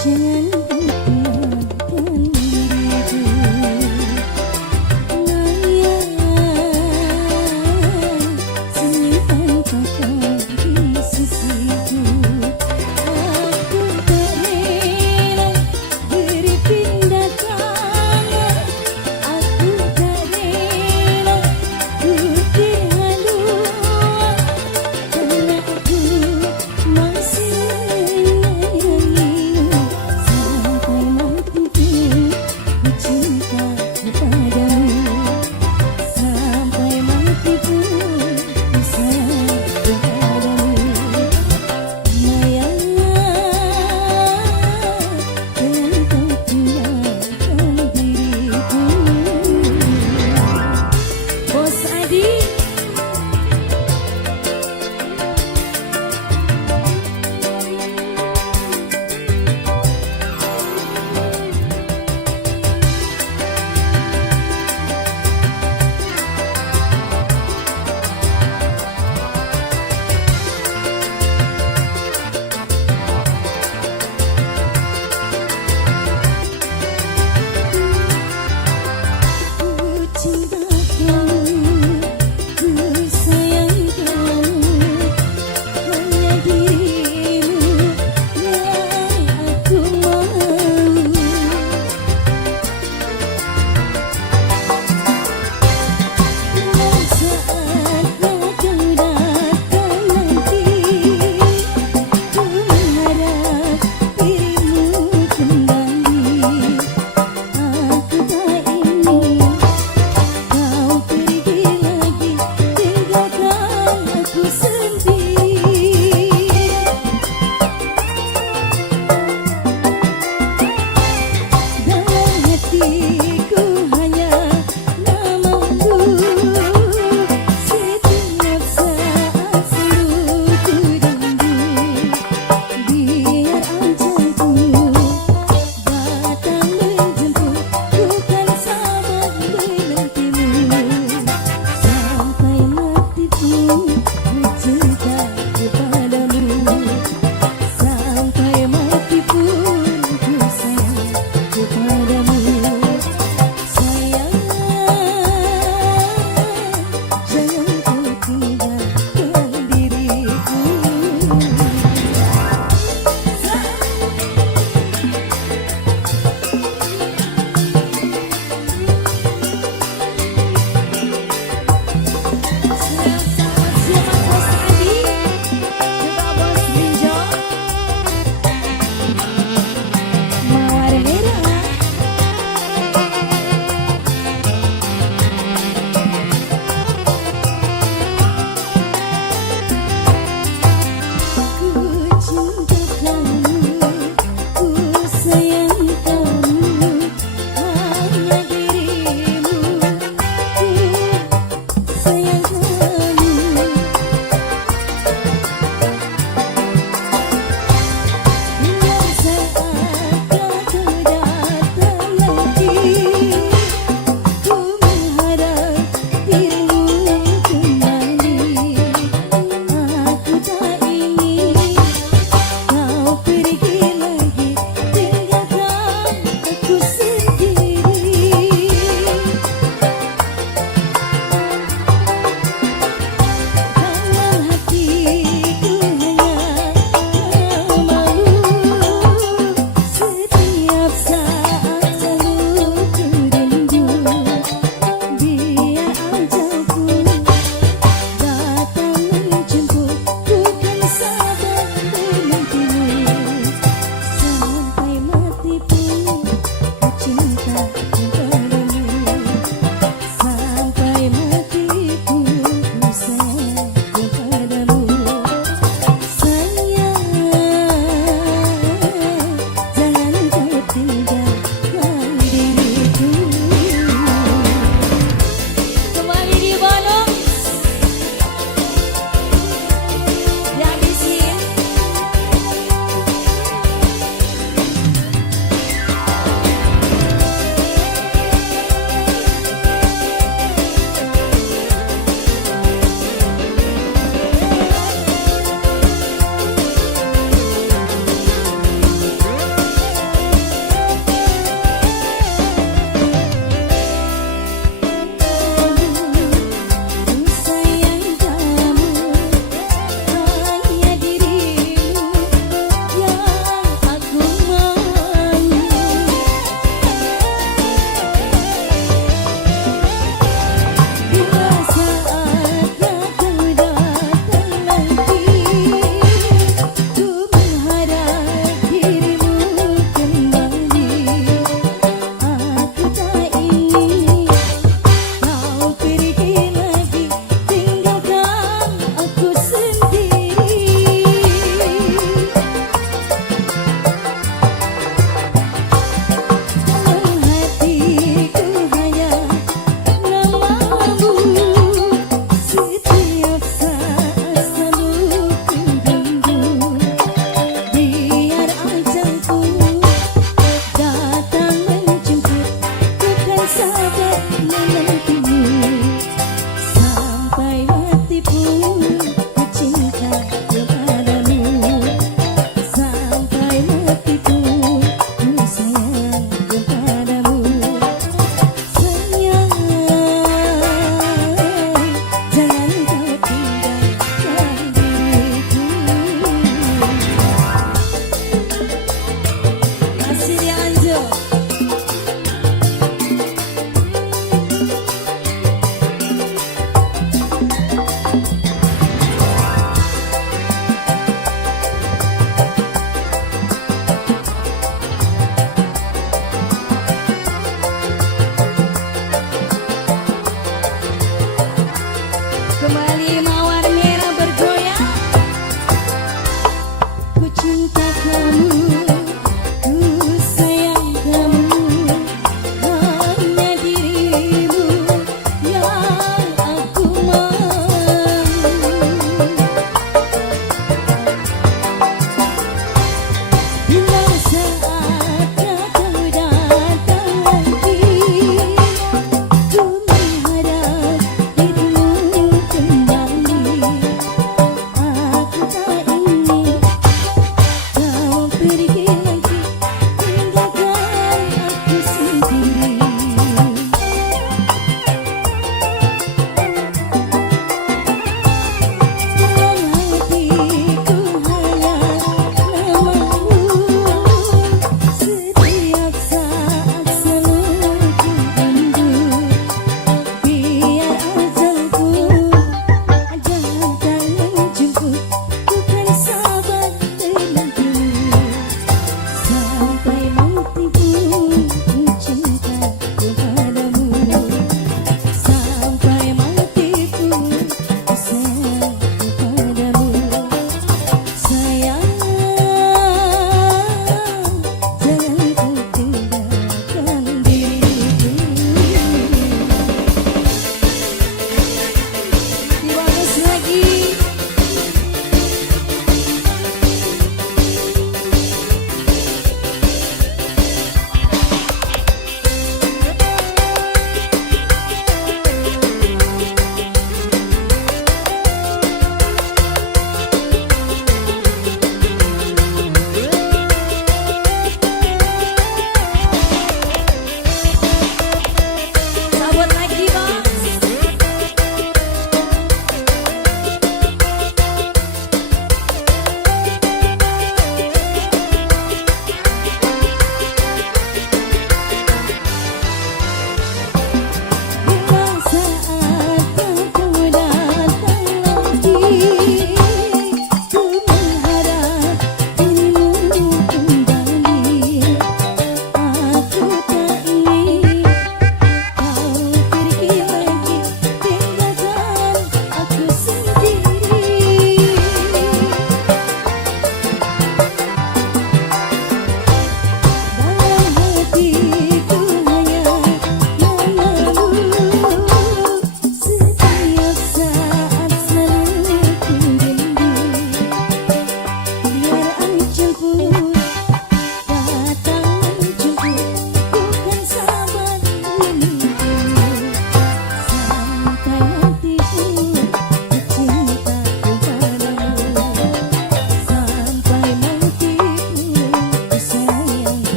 Jangan biarkan diriku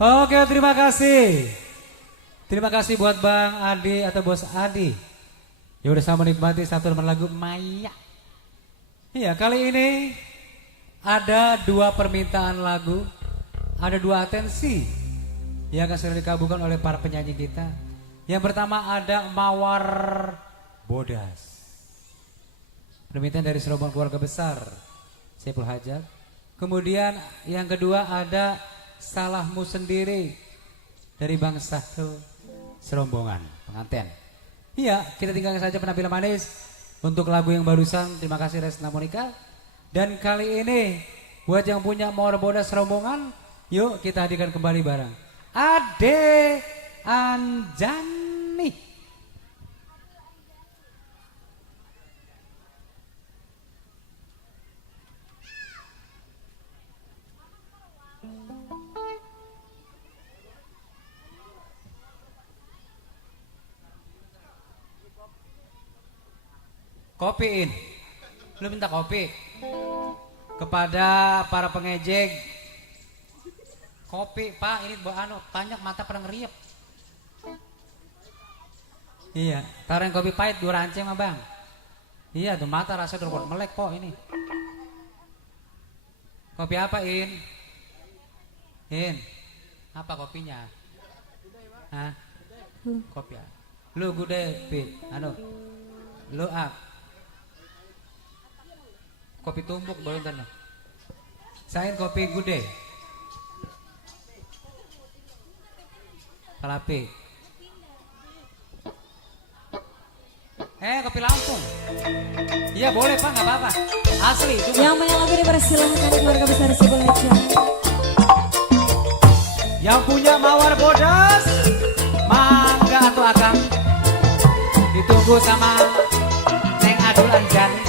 Oke, terima kasih. Terima kasih buat Bang Adi atau Bos Adi. Ya udah sama menikmati satu teman lagu Maya. Iya, kali ini ada 2 permintaan lagu, ada 2 atensi yang akan segera dikabulkan oleh para penyanyi kita. Yang pertama ada Mawar Bodas. Permintaan dari serombongan keluarga besar Saiful Hajat. Kemudian yang kedua ada Salahmu Sendiri dari Bang Sahul serombongan pengantin. Iya, kita tinggalkan saja penampilan manis untuk lagu yang barusan. Terima kasih Resna Monica. Dan kali ini buat yang punya Mawar Bodas serombongan, yuk kita hadirkan kembali bareng Ade Anjani. Kopiin, lu minta kopi kepada para pengejek. Kopi Pak, ini banyak mata pada ngeriep. Iya, taruhin kopi pahit 2 ranceng mah Bang. Iya tuh mata rasa udah melek kok ini. Kopi apa In? Apa kopinya? Hah? Kopi apa? Lu gude Pit, lu kopi tumbuk boleh ntar. Sain kopi gude. Palapi. Kopi Lampung. Iya boleh Pak, nggak apa-apa. Asli. Yang punya lagu dipersilahkan keluarga besar Saiful Hajat. Yang punya Mawar Bodas, mangga atau akang ditunggu sama Neng Adul Anjani.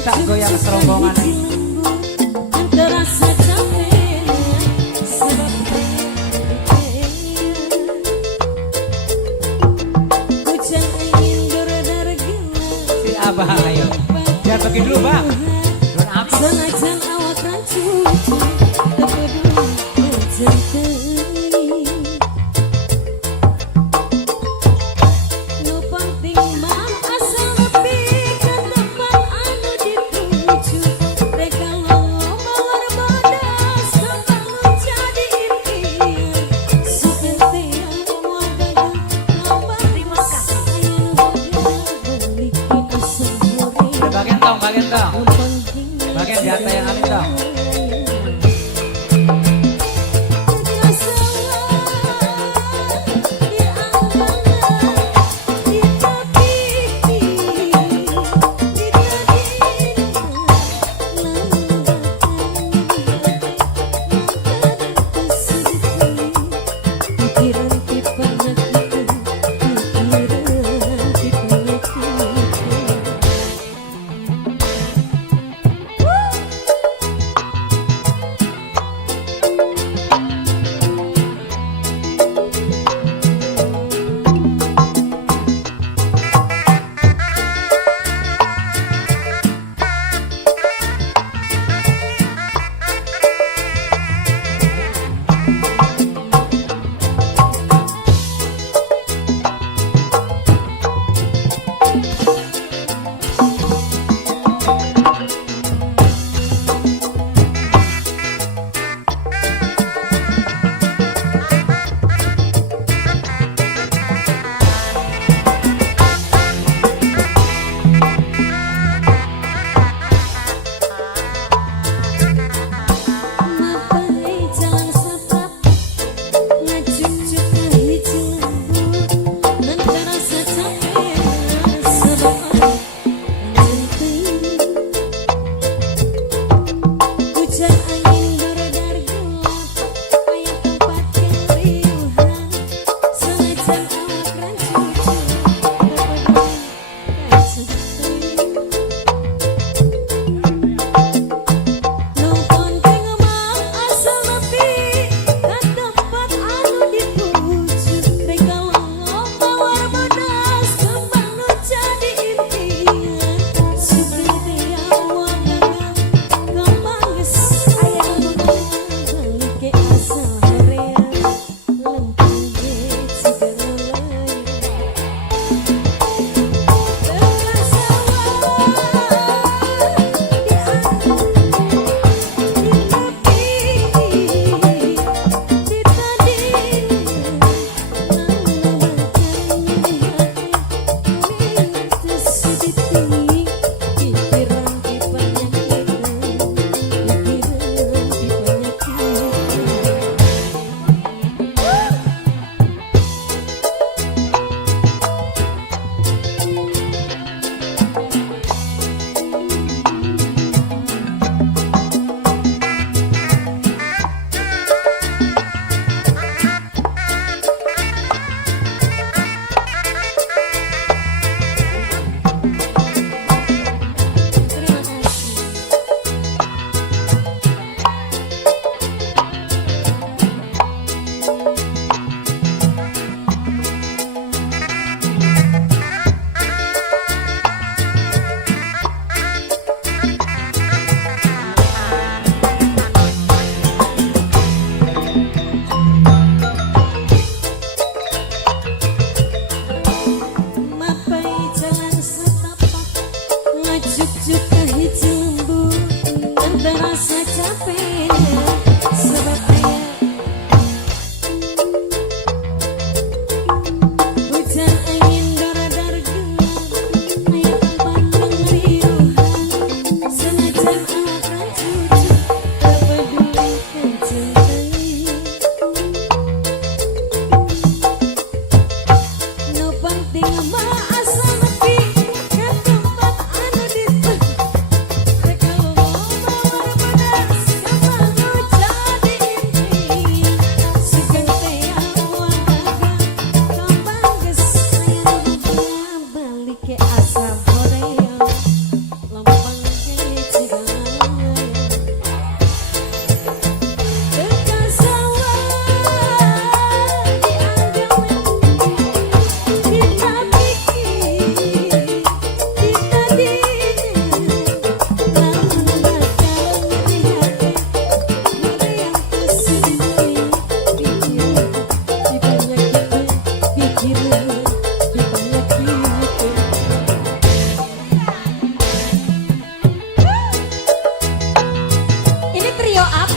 Kita goyang serombongan terasa capek sebab hujan angin beredar gila. si Abah ayo. Jangan pergi dulu Bang. Belum habis. Senajan awak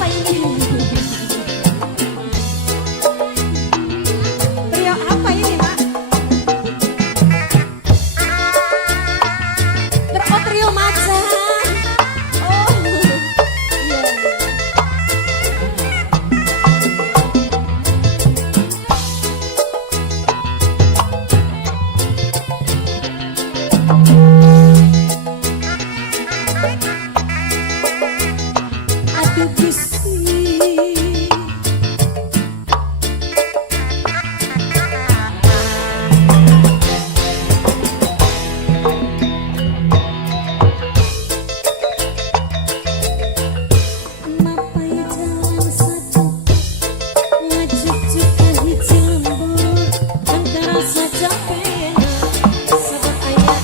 apa ini? Trio apa ini, Mak? Trio macan. Oh, iya. Aduh Gusti, mapai jalan satu ngajuk-juk ke hiji lembur antara saja pena sebab ayat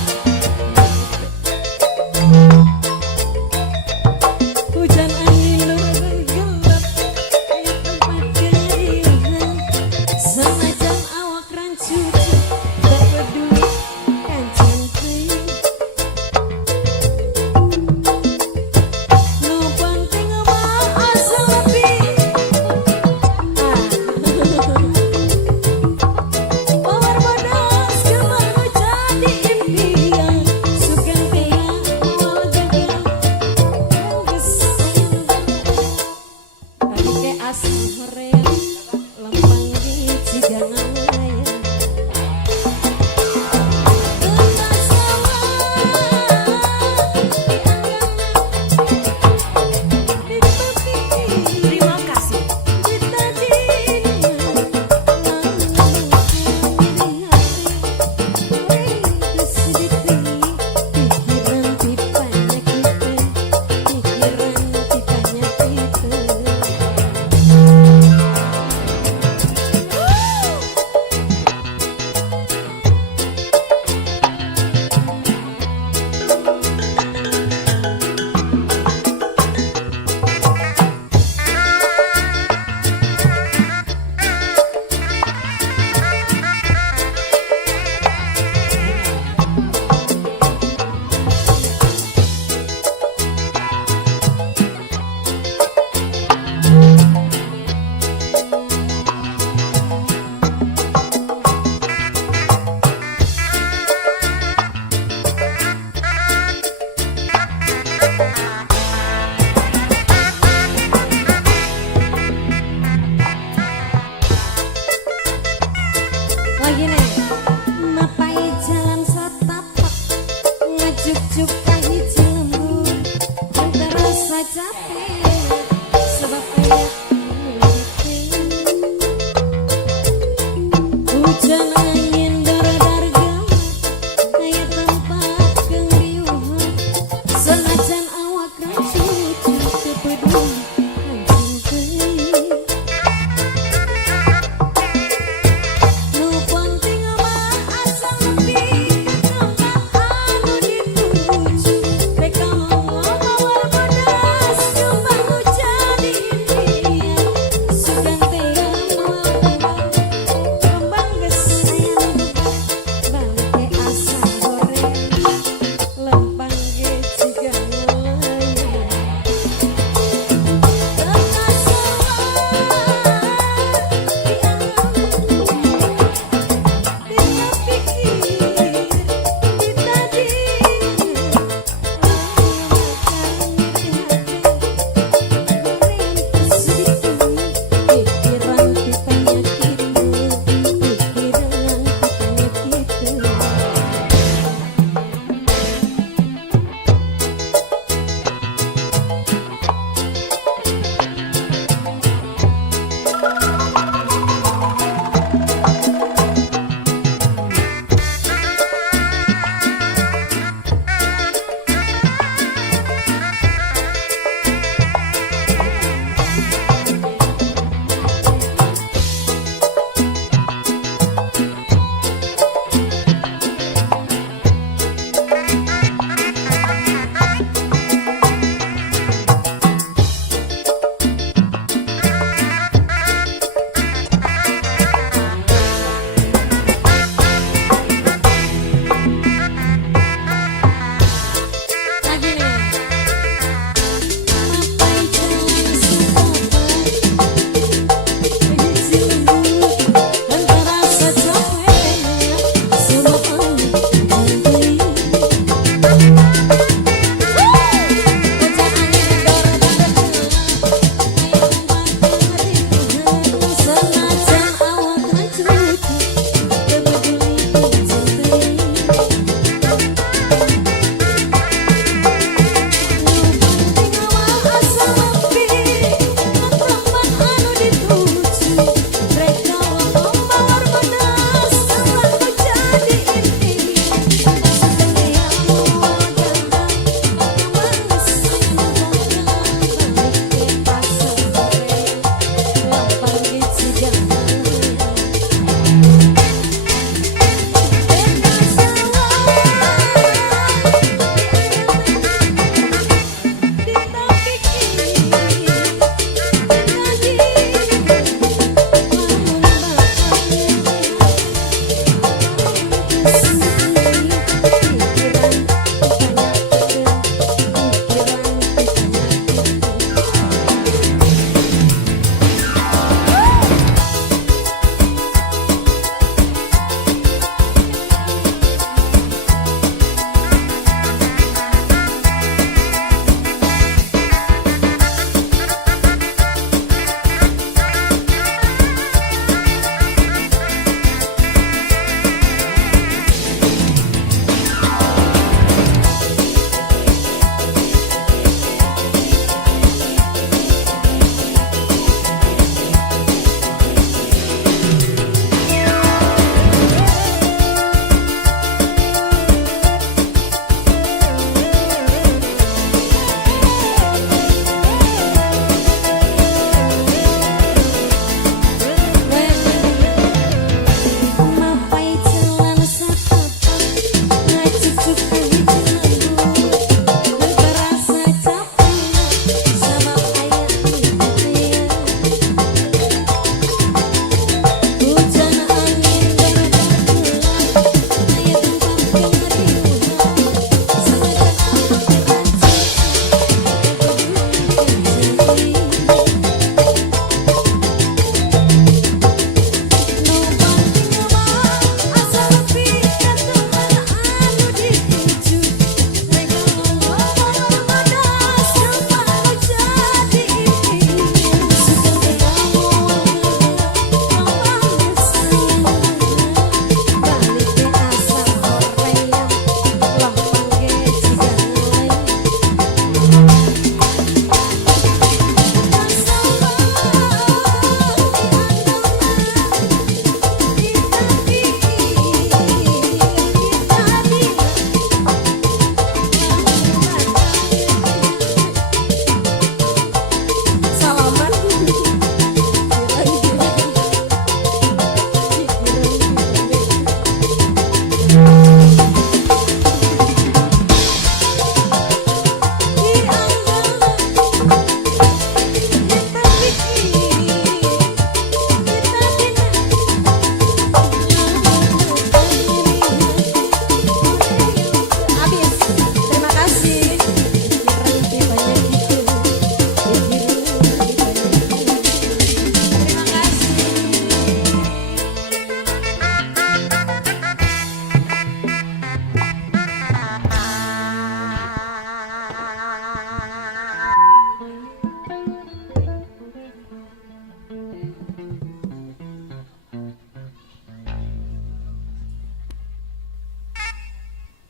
hujan angin nur gelap kayak tempat keriuhan senajan awak rancu tak peduli kan cantik no penting mah asal lebih power bodas kemana jadi impian sugan pea awal gagal geus ayam tadi ke asal hoream lempang di cigangan layar tengah sawah di tepi terima kasih kita pikiran pipanya kita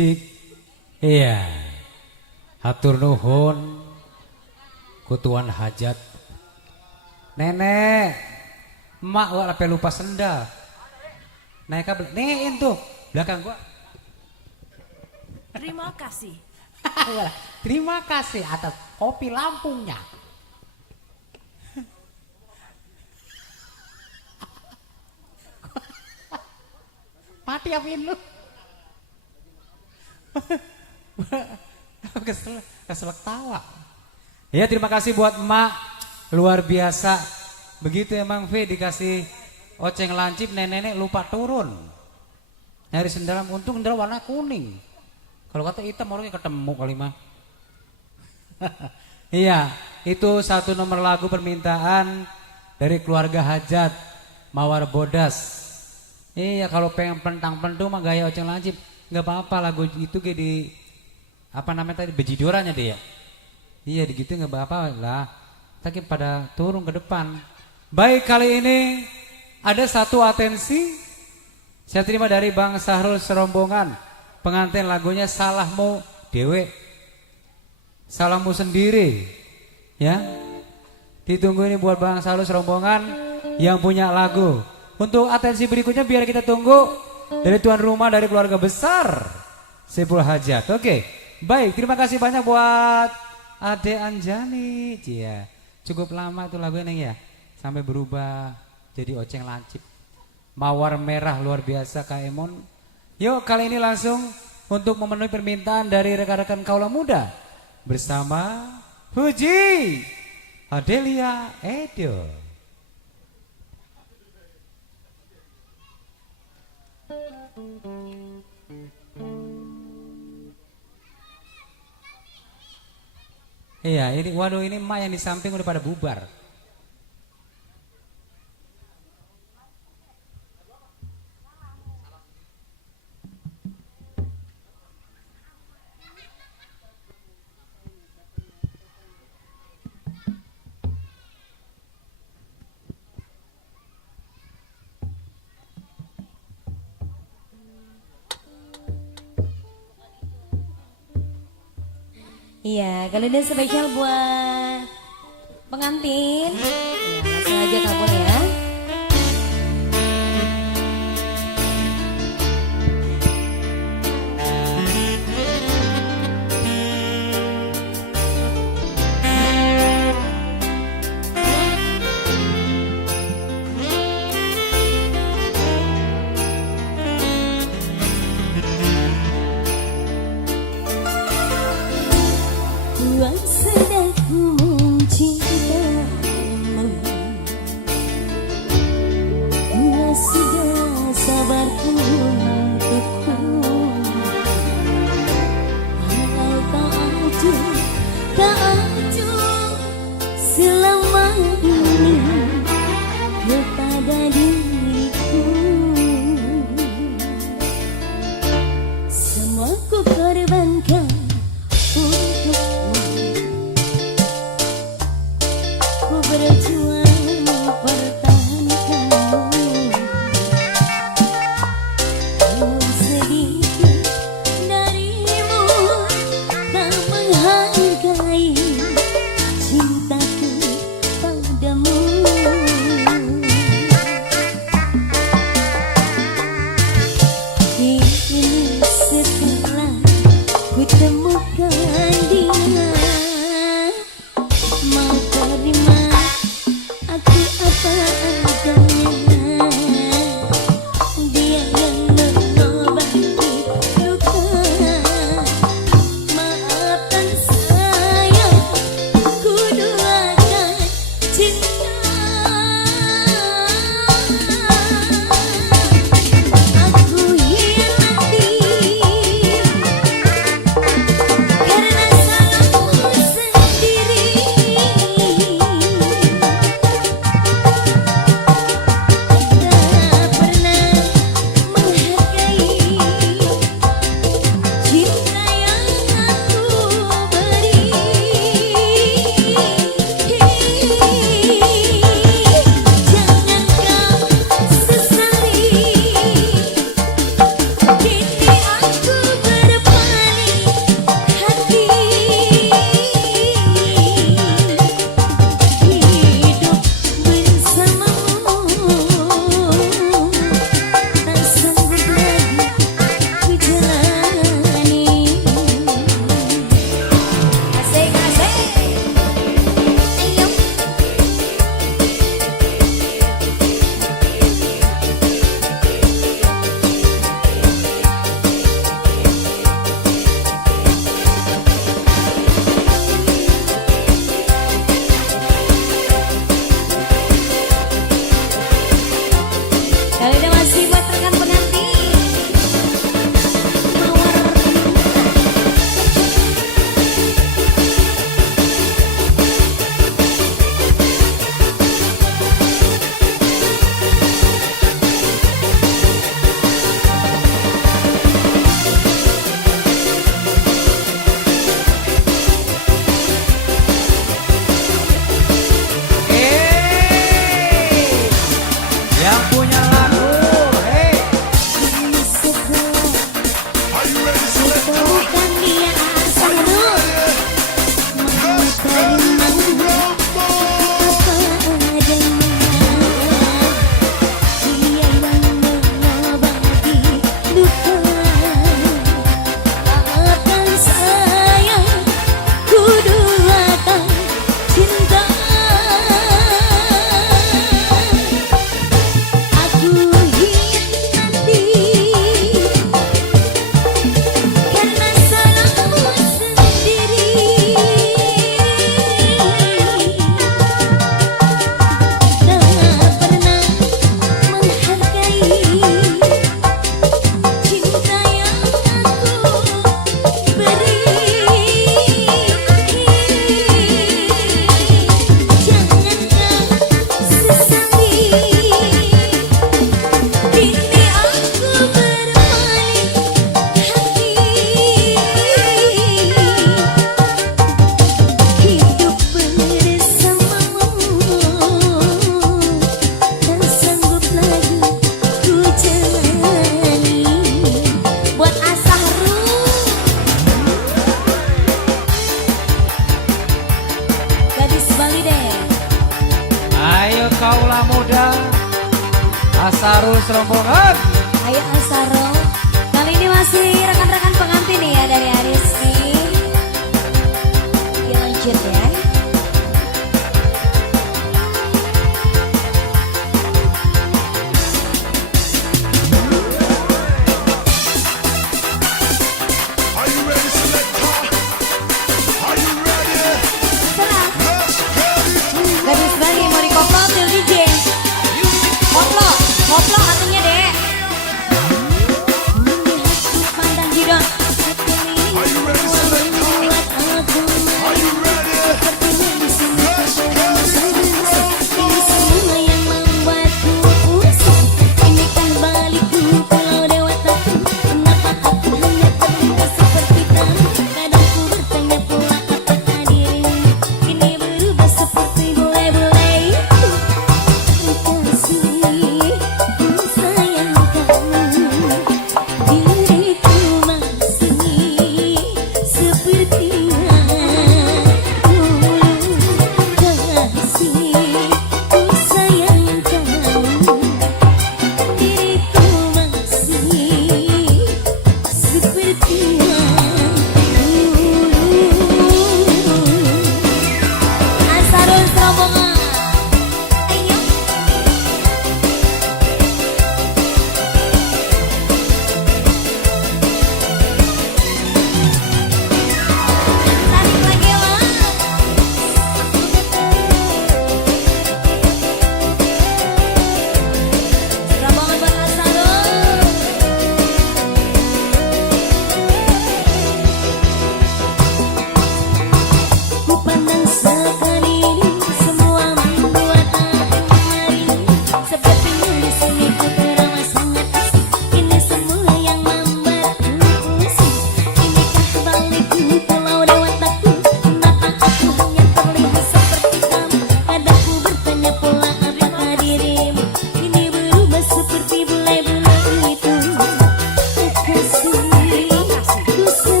Cik. Iya. Hatur nuhun. Kutuan hajat. Nenek. Emak gua sampai lupa sendal. Naik kabel. Nih tuh belakang gua. Terima kasih. Terima kasih atas kopi Lampungnya. Mati apin lu. Kesel tawa. Ya terima kasih buat emak. Luar biasa. Begitu emang V dikasih oceng lancip nenek lupa turun. Nyari sendal untung sendal warna kuning. Kalau kata hitam orangnya ketemu kali mah. Iya, itu satu nomor lagu permintaan dari keluarga Hajat Mawar Bodas. Iya, kalau pengen pentang-pentung mah gaya oceng lancip nggak apa-apa, lagu itu kayak di apa namanya tadi bejidorannya dia. Iya, gitu nggak apa-apa lah. Tapi pada turun ke depan. Baik, kali ini ada satu atensi saya terima dari Bang Sahrul serombongan. Pengantin lagunya Salahmu Dewe. Salahmu sendiri. Ya. Ditunggu ini buat Bang Sahrul serombongan yang punya lagu. Untuk atensi berikutnya biar kita tunggu dari tuan rumah dari keluarga besar Saiful Hajat. Oke. Baik, terima kasih banyak buat Ade Anjani. Iya. Cukup lama itu lagunya ya. Sampai berubah jadi oceng lancip. Mawar merah luar biasa Kak Emon. Yuk kali ini langsung untuk memenuhi permintaan dari rekan-rekan kaula muda bersama Puji Adelia Edo. Iya, ini waduh ini emak yang di samping udah pada bubar. Iya, kali ini spesial buat pengantin. Ya, langsung aja kabur ya. Tuhan sedang mencintamu, Tuhan sudah sabar untukku. Walau tak acuh selama ini kepada diriku, semua ku korbankan untukmu. Ku berjuang pertahankanmu, belum sedikit darimu tak menghargai cintaku padamu. Kini setelah ku temukan dia, mau terima Asarul serombongan. Ayo Asaro. Kali ini masih rekan-rekan pengantin nih ya dari Ariski. Yuk lanjut ya. Gadis Bali mau dikoplo tuh DJ. Koplo artinya dek. Pandang jidon.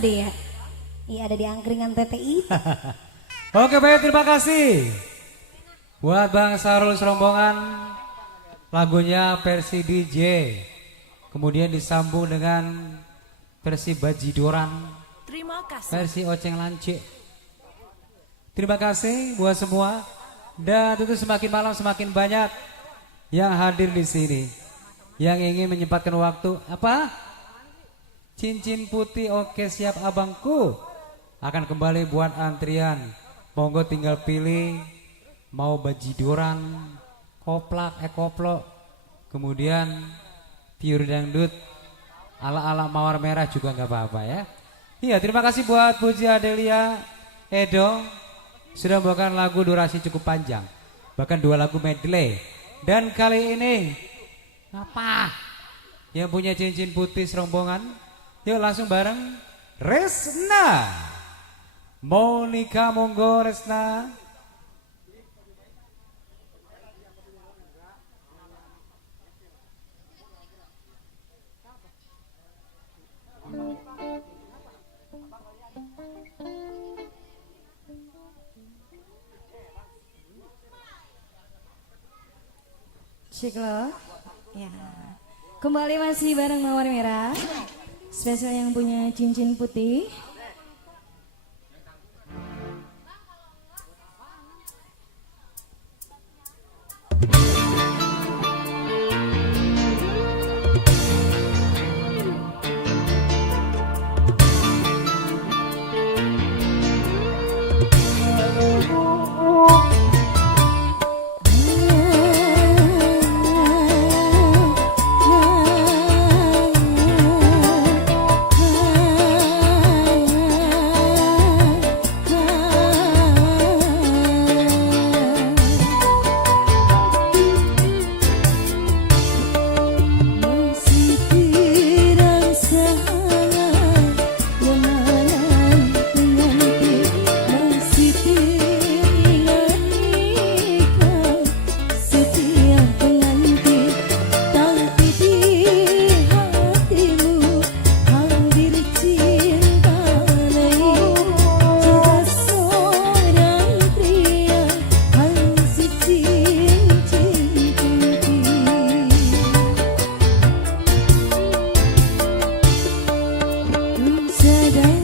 deh ya. Iya ada di angkringan TTI. Oke baik, terima kasih buat Bang Sarul Serombongan, lagunya versi DJ, kemudian disambung dengan versi Bajidoran, Terima kasih. versi Oceng Lancik. Terima kasih buat semua, dan tentu semakin malam semakin banyak yang hadir di sini, yang ingin menyempatkan waktu. Apa? Cincin putih, oke siap abangku. Akan kembali buat antrian. Monggo tinggal pilih mau bajidoran, koplok, kemudian pure dangdut, ala-ala mawar merah juga nggak apa-apa ya. Iya, terima kasih buat Puji Adelia Edo sudah membawakan lagu durasi cukup panjang, bahkan 2 lagu medley. Dan kali ini apa? Yang punya cincin putih serombongan, yuk langsung bareng Resna. Monica, monggo Resna. Ciklo. Ya. Kembali masih bareng Mawar Merah. Spesial yang punya cincin putih. Sedang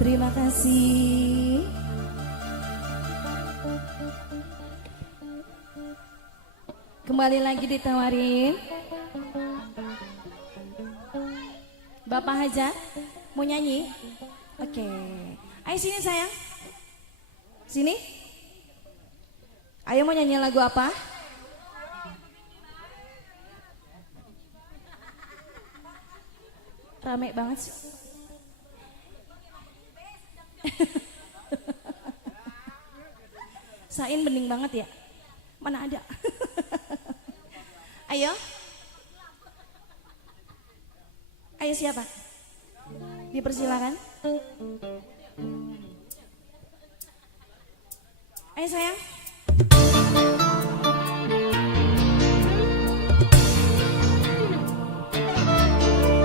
Terima kasih. Kembali lagi ditawarin. Bapak Haja mau nyanyi? Oke. Ayo sini sayang. Sini. Ayo mau nyanyi lagu apa? Rame banget sih. Sain bening banget ya. Mana ada? Ayo. Ayo siapa? Dipersilakan. Ayo sayang.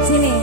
Sini.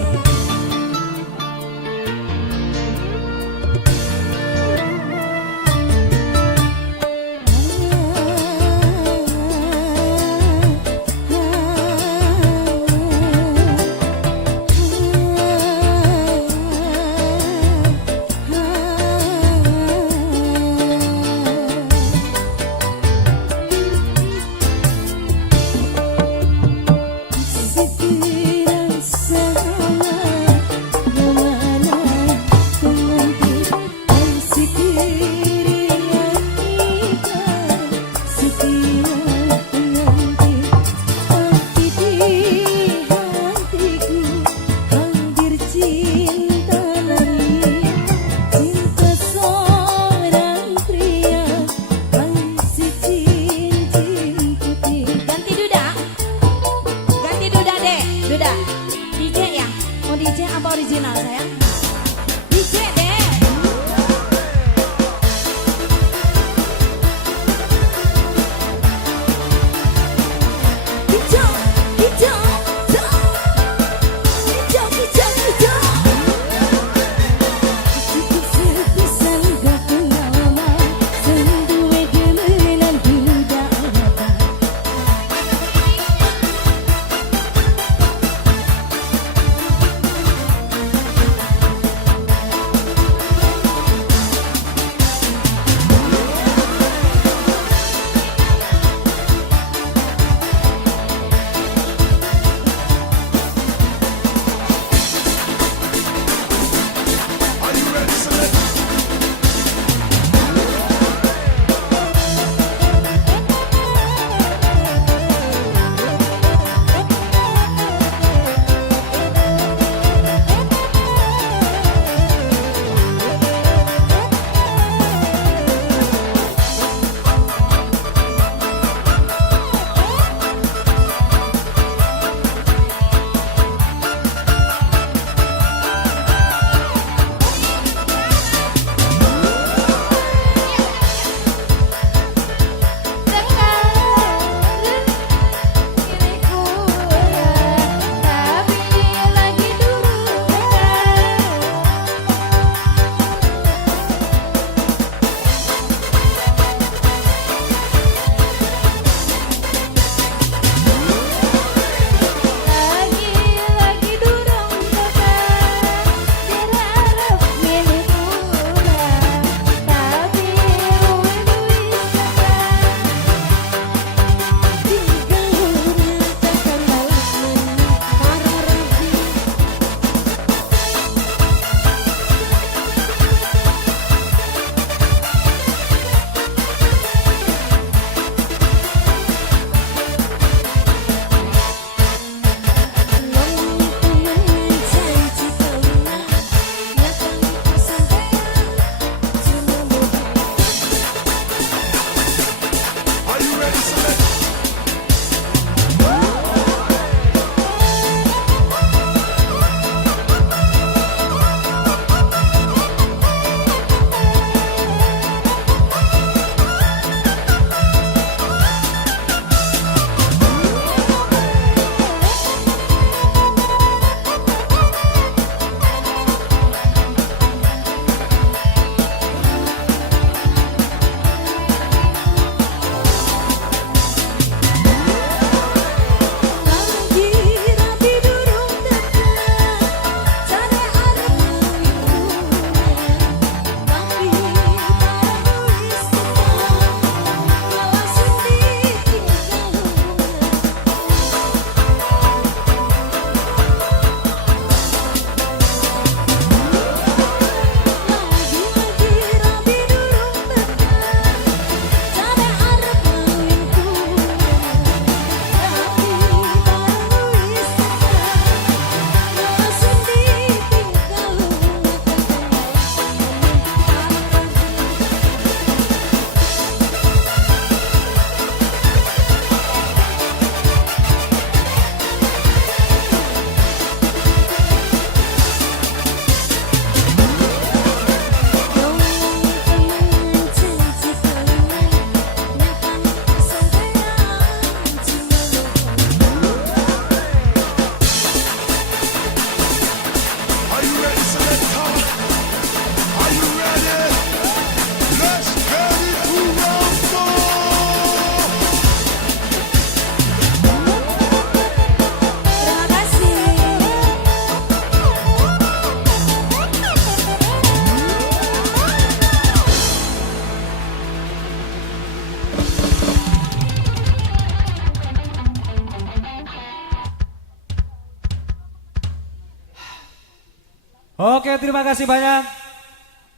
Oke, terima kasih banyak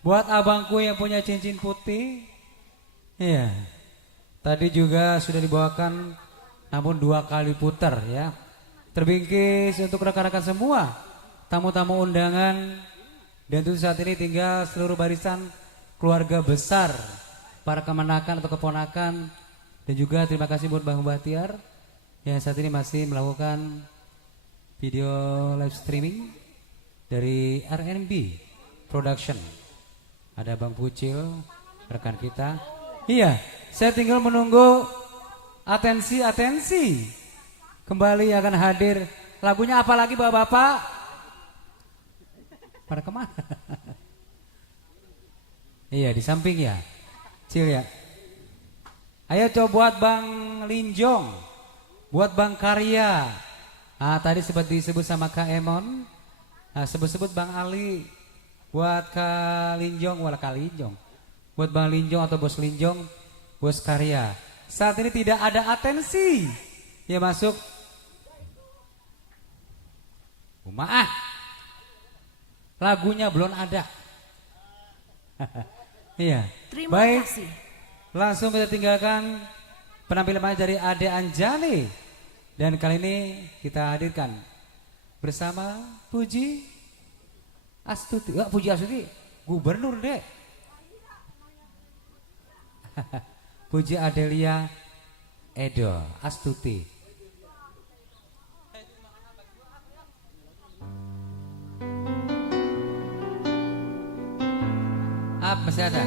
buat abangku yang punya cincin putih. Iya. Tadi juga sudah dibawakan namun 2 kali putar ya. Terbingkis untuk rekan-rekan semua, tamu-tamu undangan, dan tentu saat ini tinggal seluruh barisan keluarga besar, para kemenakan atau keponakan, dan juga terima kasih buat Bang Bahtiar yang saat ini masih melakukan video live streaming dari RNB Production. Ada Bang Pucil, rekan kita. Iya, saya tinggal menunggu atensi. Kembali akan hadir. Lagunya apa lagi bapak-bapak? Pada kemana? Iya, di samping ya. Cil ya. Ayo coba buat Bang Linjong, buat Bang Karya. Tadi sempat disebut sama Kak Emon. Sebut-sebut Bang Ali. Buat Kak Linjong, Kak Linjong. Buat Bang Linjong atau Bos Linjong, Bos Karya. Saat ini tidak ada atensi. Ya masuk. Maaf. Lagunya belum ada. Iya. Terima Baik. kasih. Langsung kita tinggalkan penampilan dari Ade Anjani. Dan kali ini kita hadirkan bersama Puji Astuti. Puji Astuti, gubernur deh. Puji Adelia Edo Astuti. Masih ada.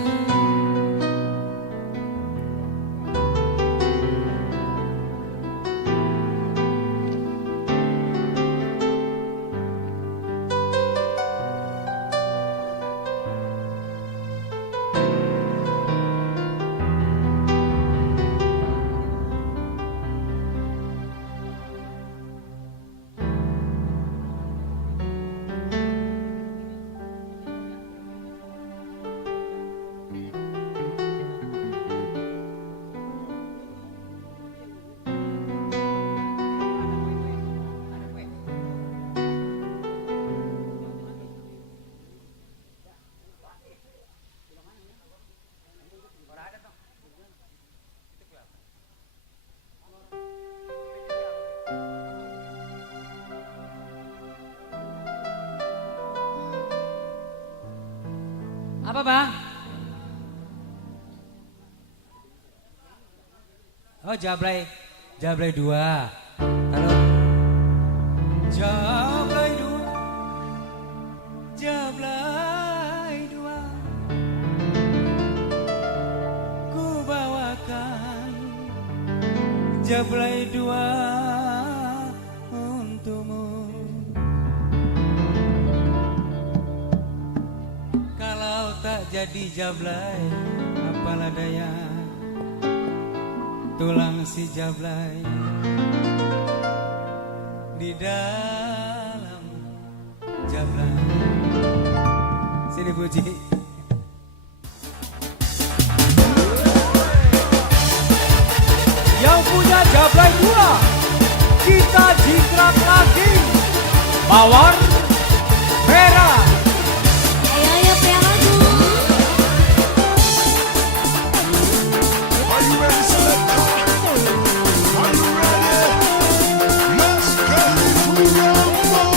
Apa bang? Oh Jablay 2. Taruh. Jablay 2. Ku bawakan Jablay 2 untukmu. Kalau tak jadi Jablay, apalah daya tulang si Jablay di dalam Jablay. Sini Puji. Yang punya Jablay 2, kita jingkrak lagi. Mawar merah. Ayo punya lagu. Are you ready, selector? Are you ready? Let's get it rumble.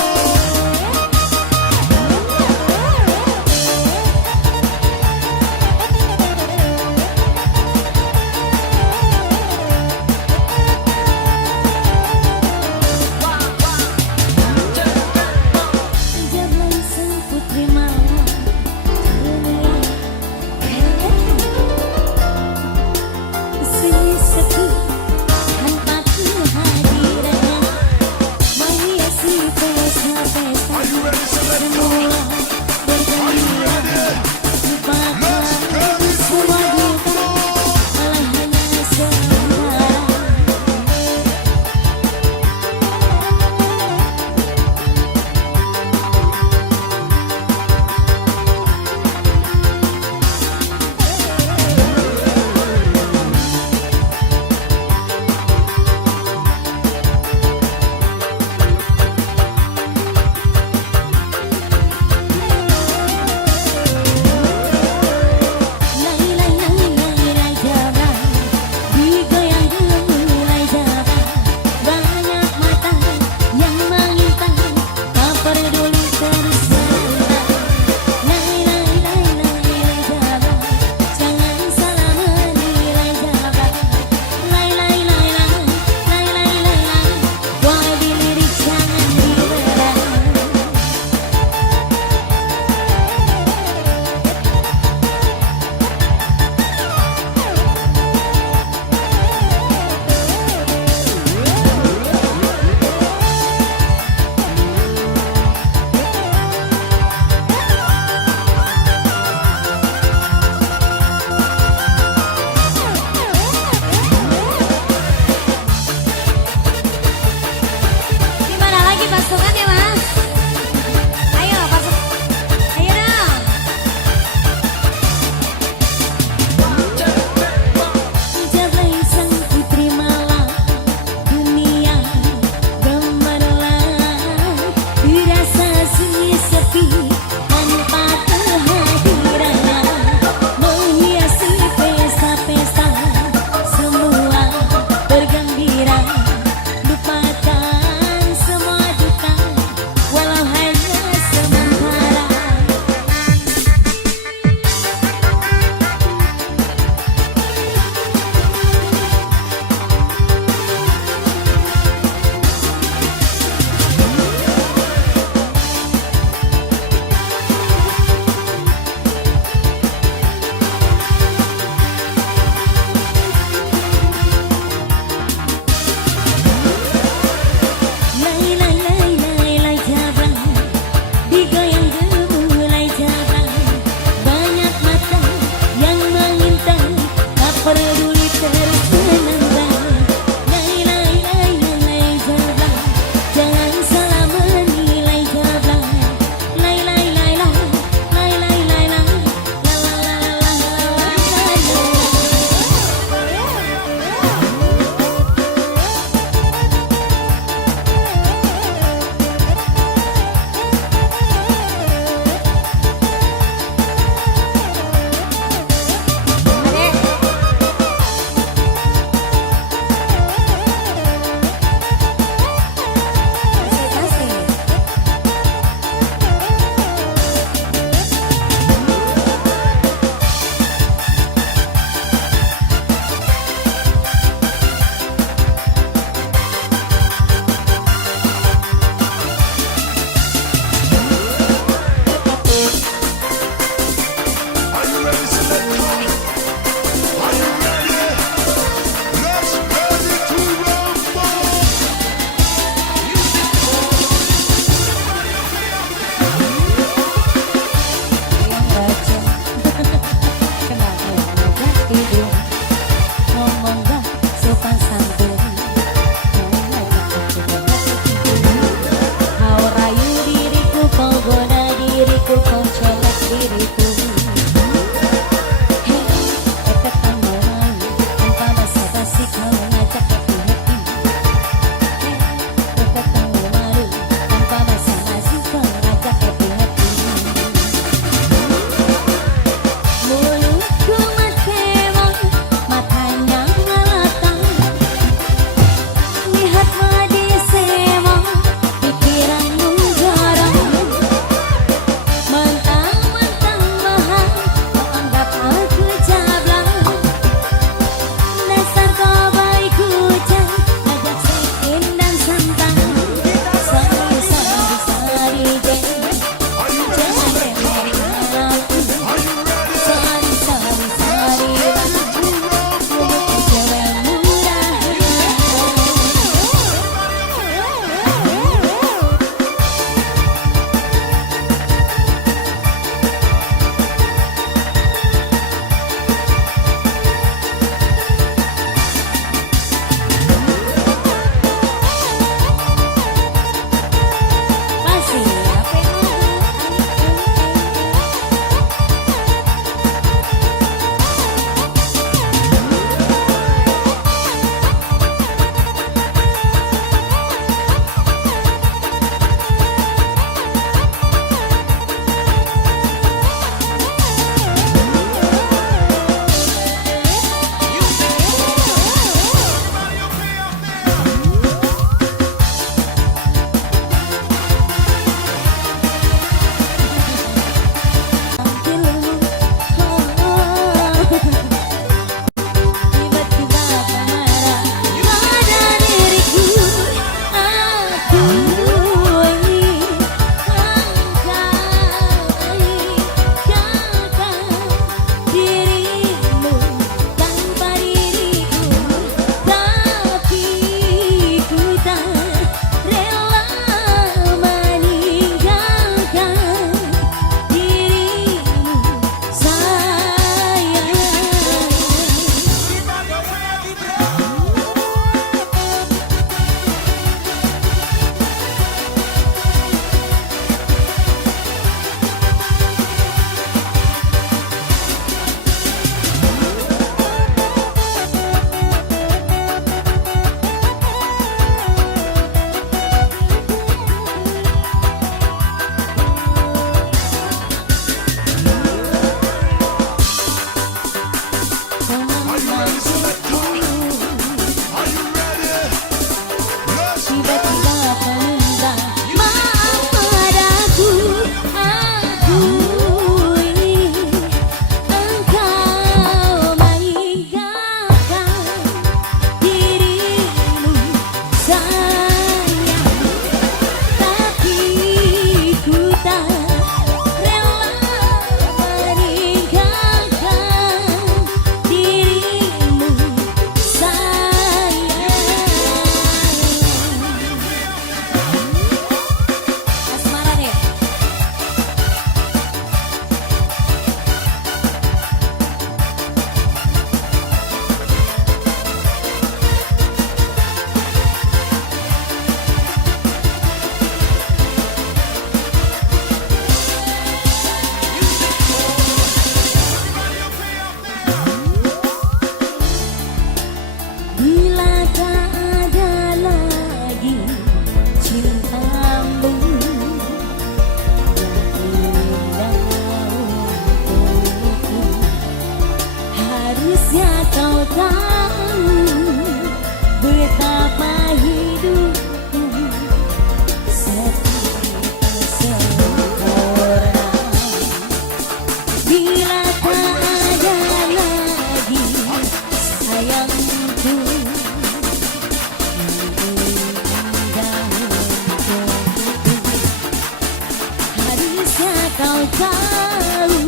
tahu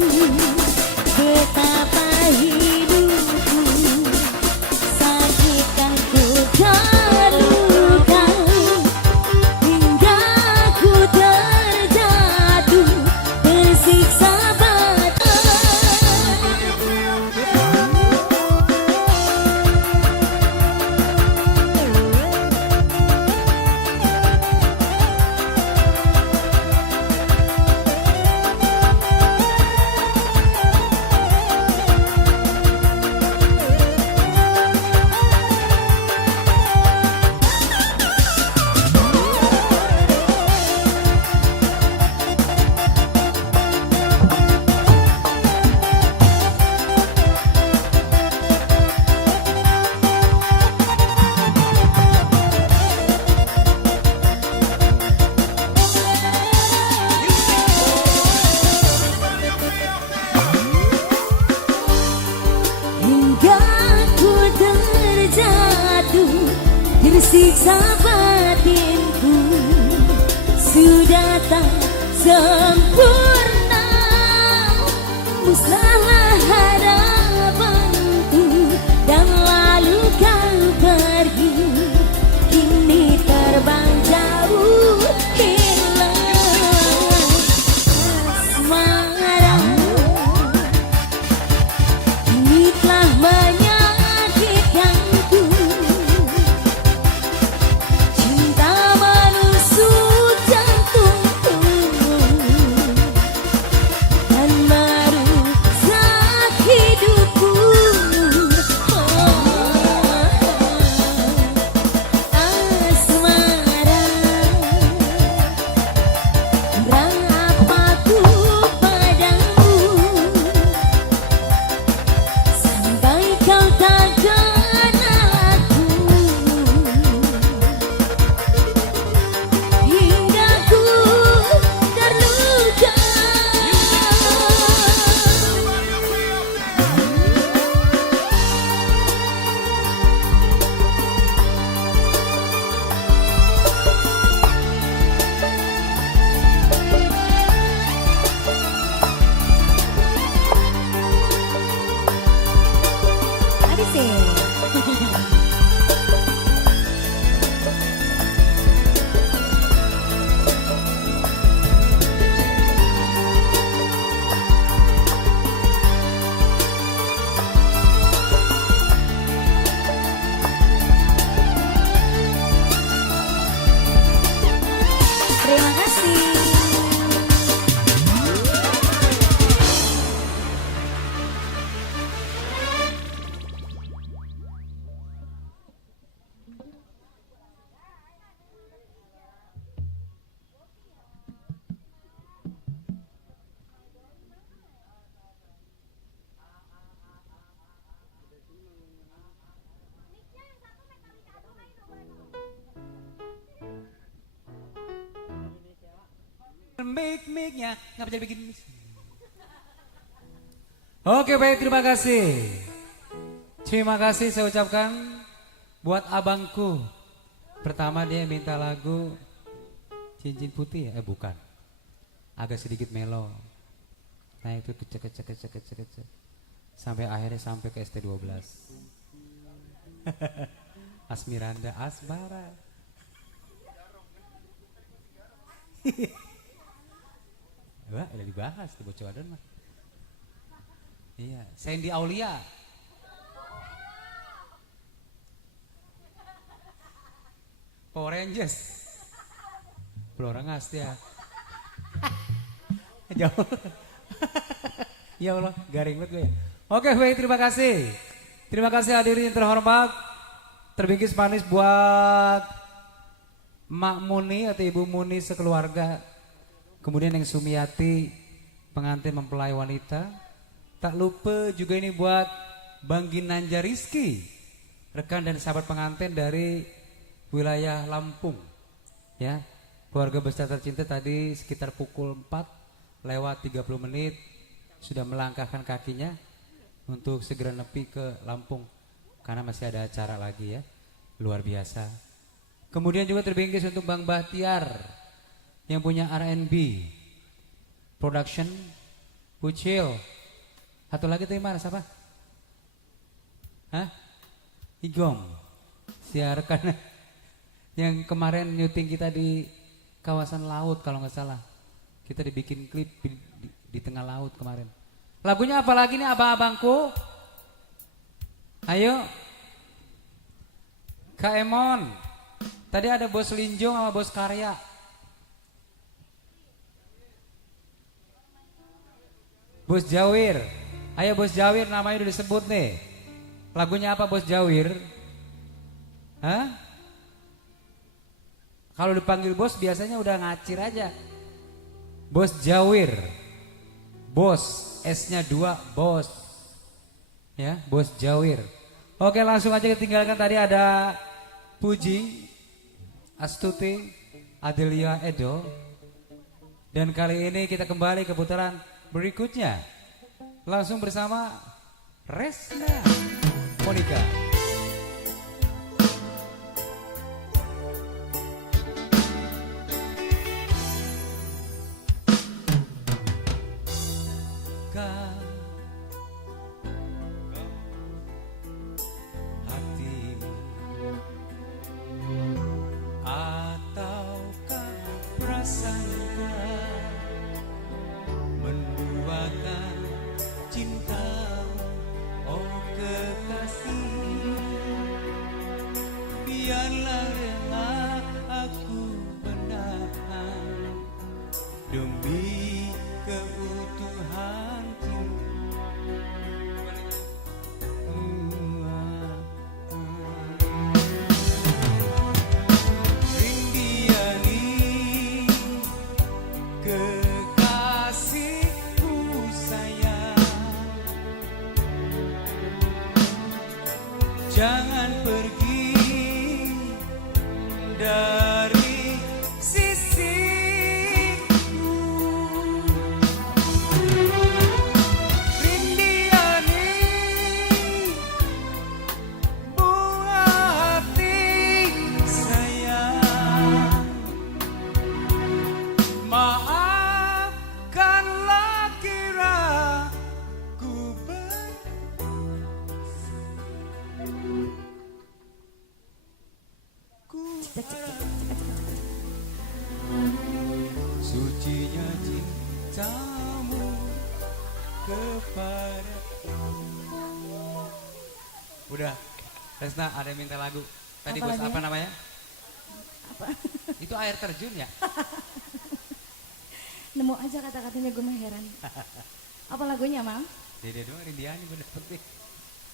betapa hidupku sakit kan ku terluka hingga ku terjatuh tersiksa hingga ku terjatuh tersiksa batinku sudah tak sempurna musnahlah harapanku dan lalu kau pergi kini terbang jauh hilang asmara kini telah menyakitkanku cinta menusuk jantungku dan merusak hidupku asmara kurang apaku padamu sampai kau tak kenal aku hingga ku terluka habis sih. Terima kasih. Mic-micnya ngapa jadi bikin mic? Oke baik, terima kasih. Terima kasih saya ucapkan buat abangku. Pertama dia minta lagu Cincin Putih ya? Bukan. Agak sedikit melo. Nah itu kecek. Sampai akhirnya sampai ke ST12. Asmiranda Asbara. Wah, udah dibahas tuh bocah wadon mah. Iya, Sandy Aulia. Power Rangers. Pelorangas ya. Jauh. Ya Allah, garing banget gue ya. Oke, baik, terima kasih. Terima kasih hadirin yang terhormat. Terbingkis manis buat Mak Muni atau Ibu Muni sekeluarga. Kemudian yang Sumiati, pengantin mempelai wanita. Tak lupa juga ini buat Bang Ginanjar Rizky, rekan dan sahabat pengantin dari wilayah Lampung. Ya, keluarga besar tercinta tadi sekitar pukul 4 lewat 30 menit sudah melangkahkan kakinya untuk segera nepi ke Lampung karena masih ada acara lagi ya, luar biasa. Kemudian juga terbingkis untuk Bang Bahtiar yang punya R&B Production Ucil. Satu lagi tuh mana siapa? Hah? Igom. Siarkan yang kemarin nyuting kita di kawasan laut kalau nggak salah. Kita dibikin klip di tengah laut kemarin. Lagunya apa lagi nih abang-abangku? Ayo. Kak Emon. Tadi ada Bos Linjong sama Bos Karya. Bos Jawir. Ayo Bos Jawir, namanya udah disebut nih. Lagunya apa Bos Jawir? Hah? Kalau dipanggil bos biasanya udah ngacir aja. Bos Jawir. Bos, S-nya 2, bos. Ya, Bos Jawir. Oke, langsung aja ketinggalkan tadi ada Puji, Astuti, Adelia Edo. Dan kali ini kita kembali ke putaran berikutnya. Langsung bersama Resna Monica. Biarlah rela aku menahan demi keutuhan Rindiani kekasihku sayang, jangan pergi dari sisiku. Rindiani buah hati sayang, maafkanlah kira ku sucinya cintamu kepada. Udah, Resna ada yang minta lagu. Tadi Apa bos lagunya? apa namanya? Apa? Itu air terjun ya? Nemu aja kata-katanya gue mah heran. Apa lagunya, Mang? Dede doang Rindiani gue dapet nih.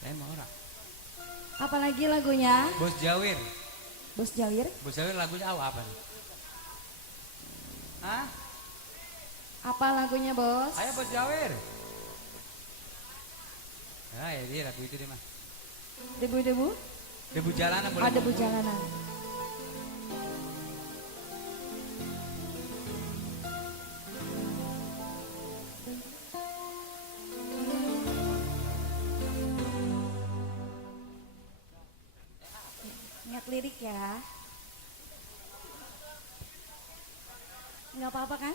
Lain mau orang. Apa lagi lagunya? Bos Jawir. Bos Jawir? Bos Jawir lagunya apa nih? Hah? Apa lagunya, Bos? Ayo Bos Jawir. Nah ya dia lagu itu deh mah. Debu-debu? Debu jalanan boleh. Oh, debu jalanan. Ingat lirik ya. Nggak apa-apa kan?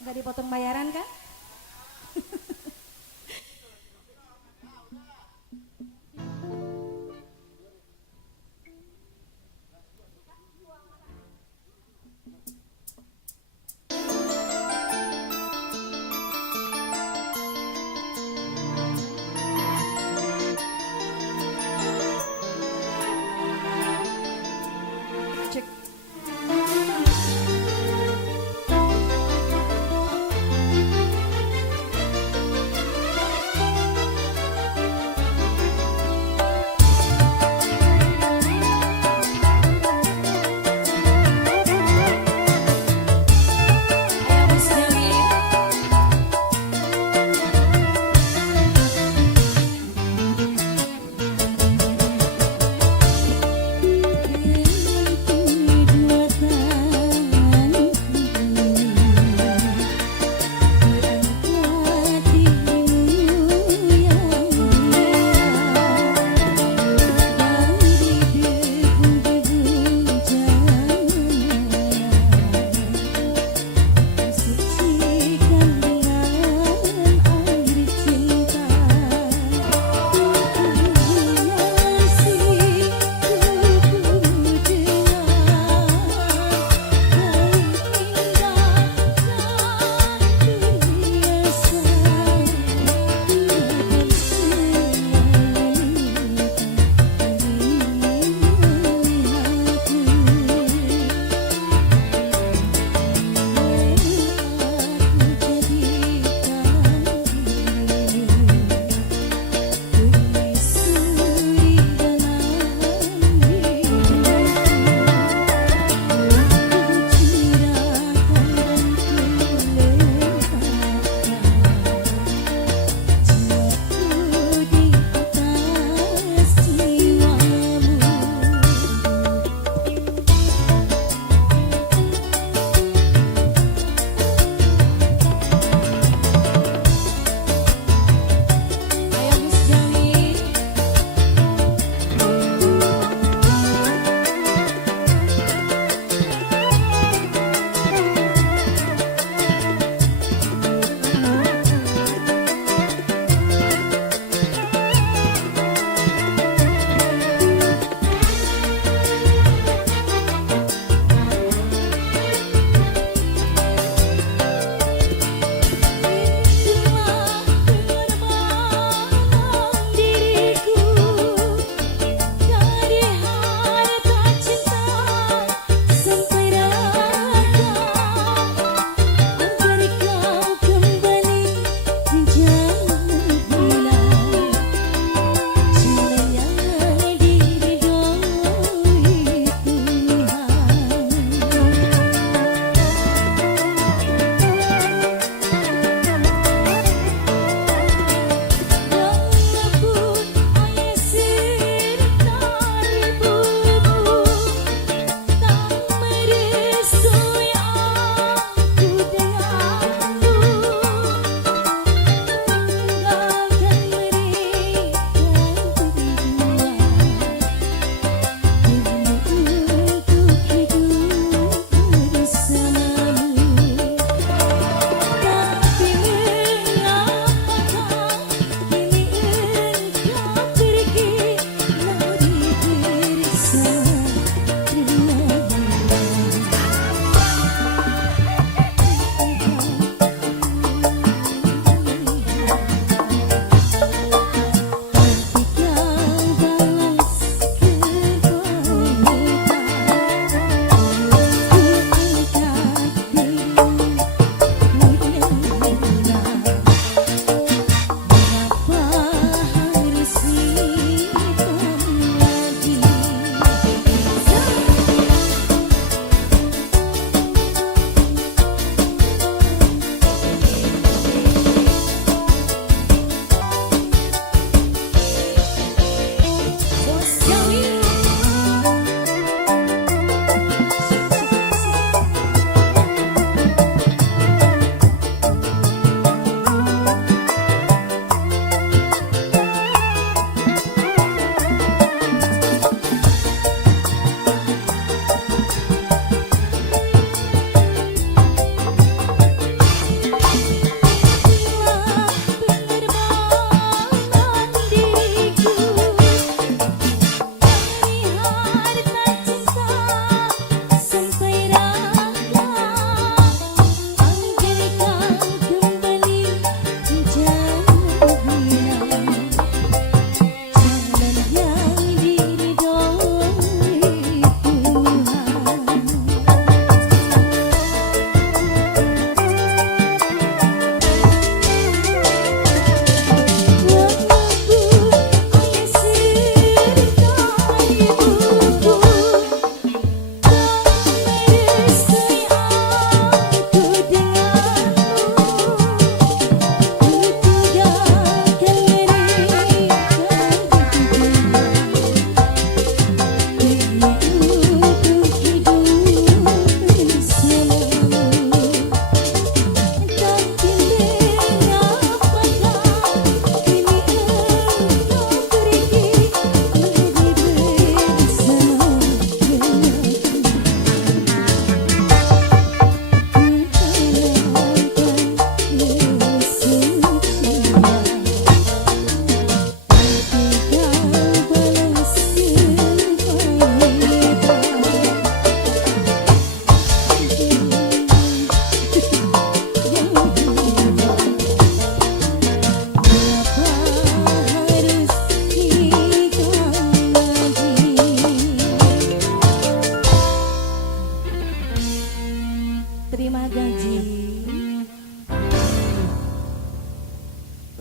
Nggak dipotong bayaran kan? Cek.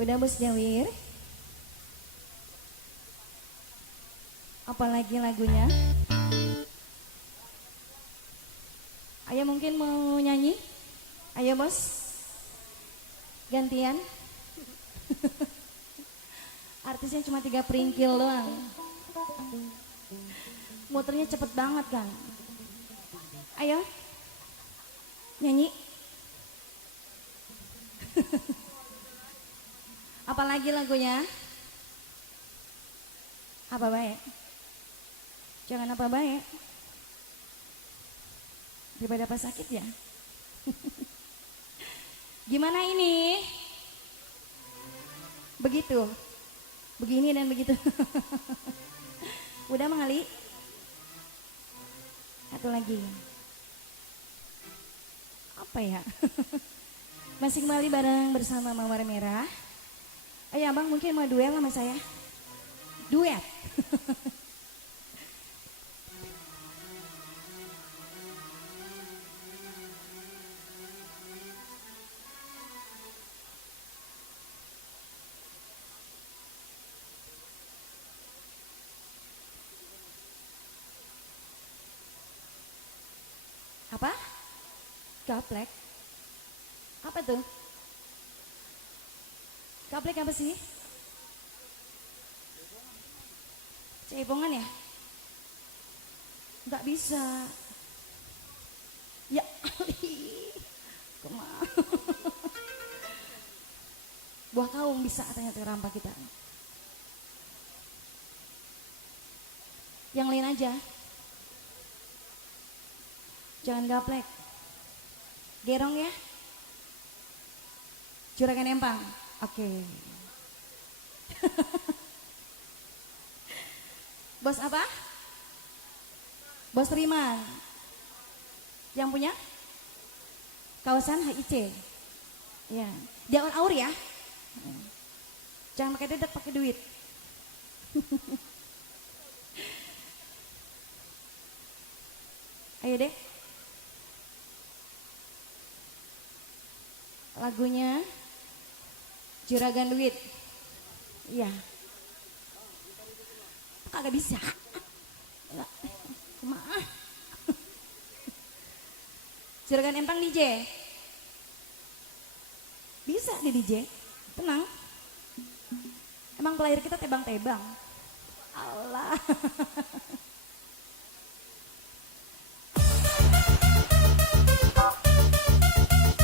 Udah Bos Jawir? Apalagi lagunya? Ayo mungkin mau nyanyi? Ayo Bos. Gantian. Artisnya cuma 3 peringkil doang. Muternya cepet banget kan. Ayo. Nyanyi. Apalagi lagunya? Apa baik? Jangan apa baik. Daripada pas sakit ya. Gimana ini? Begitu. Begini dan begitu. Udah Mang Ali? Satu lagi. Apa ya? Masih kembali bareng bersama Mawar Merah. Ayo abang mungkin mau duel sama saya. Duet. Apa? Gaplek? Apa tuh? Gaplek apa sih? Cebongan ya? Nggak bisa. Ya, kemana? Buah kaung bisa ternyata rampak kita. Yang lain aja. Jangan gaplek. Gerong ya. Juragan Empang. Oke. Bos apa? Bos Riman. Yang punya? Kawasan HIC. Ya. Jangan aur ya. Jangan pakai dedek, pakai duit. Ayo deh. Lagunya Juragan Duit. Iya. Kagak bisa. Kumaha? Juragan Empang DJ. Bisa di DJ. Tenang. Emang player kita tebang-tebang. Allah.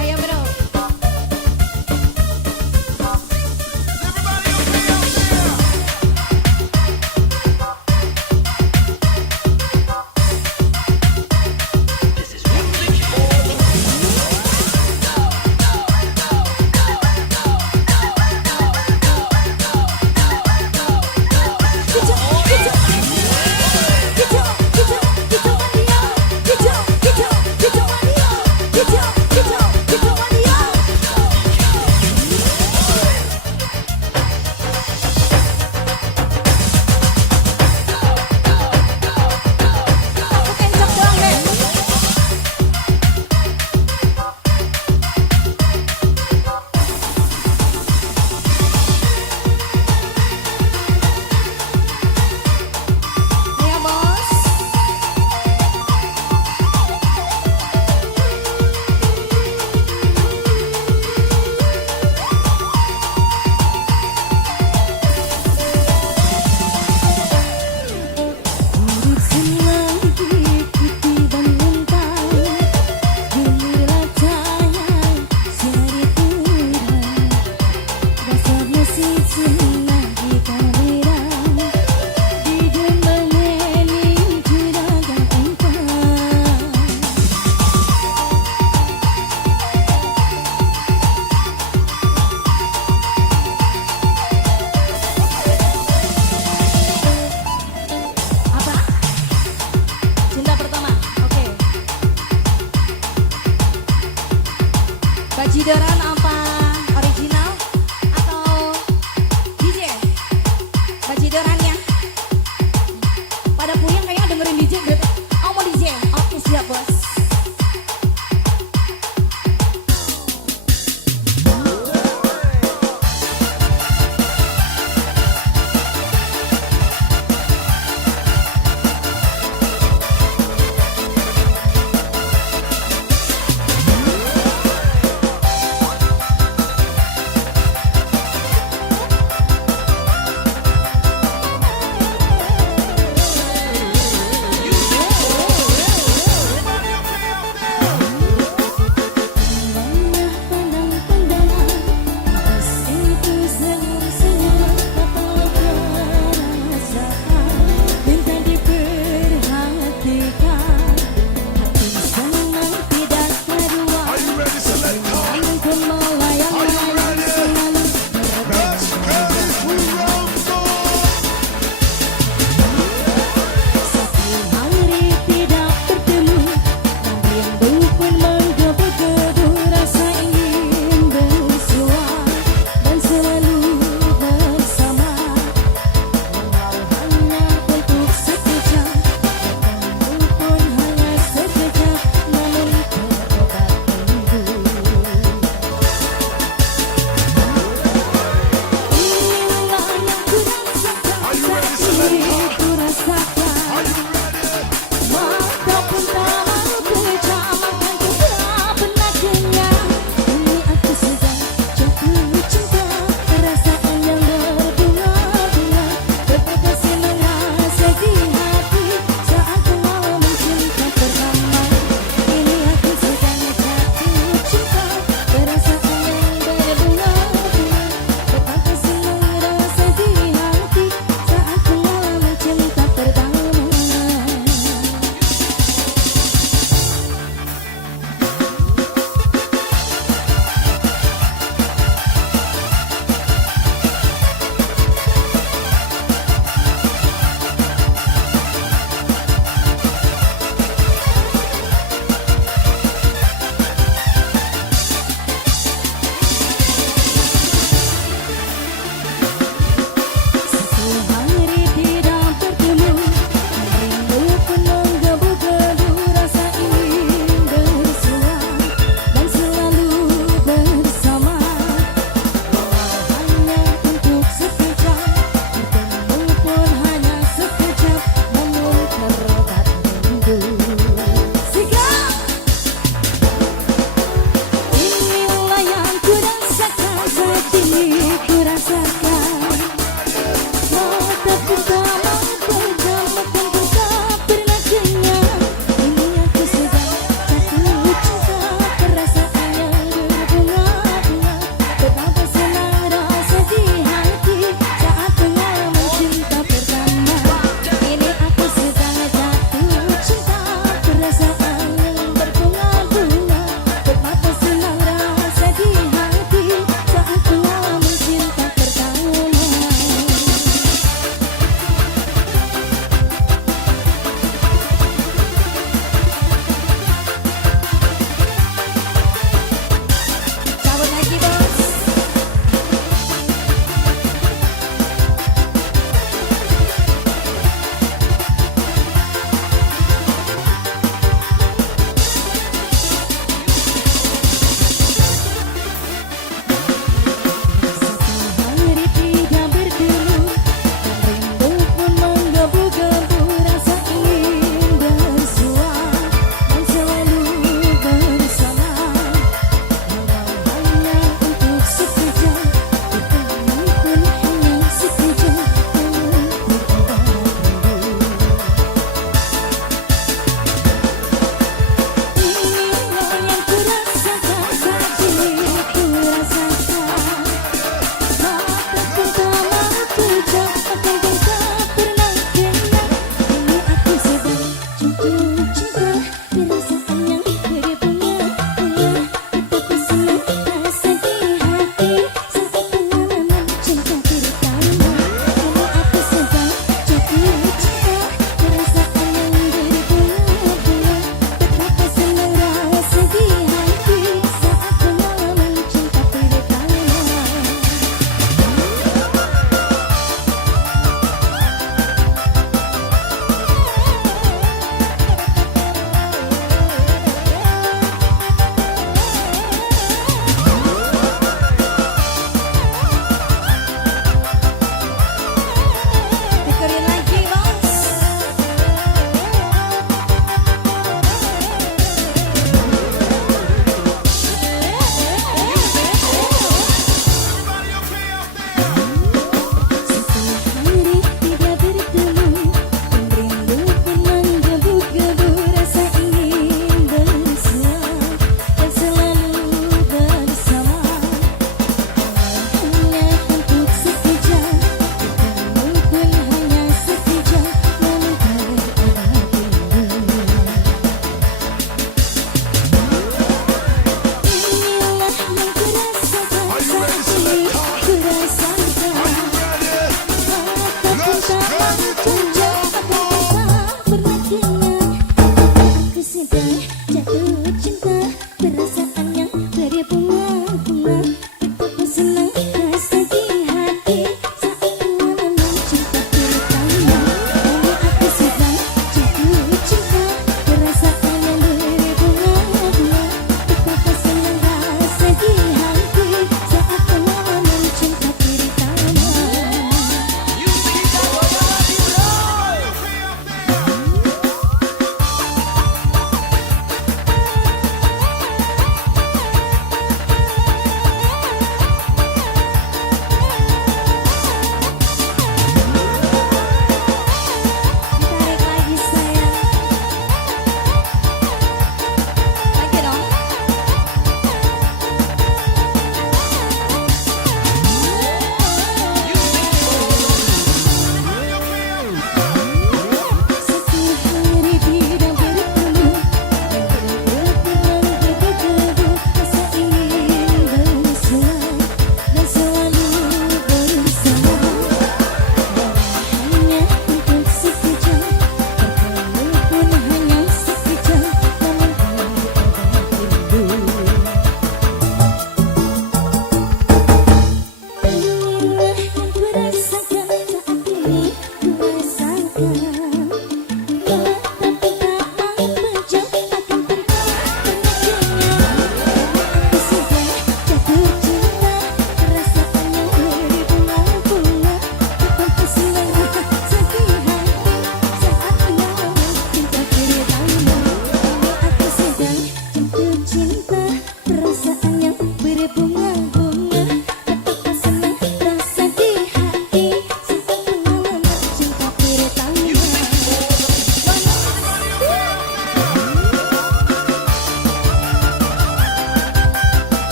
Ayo bro.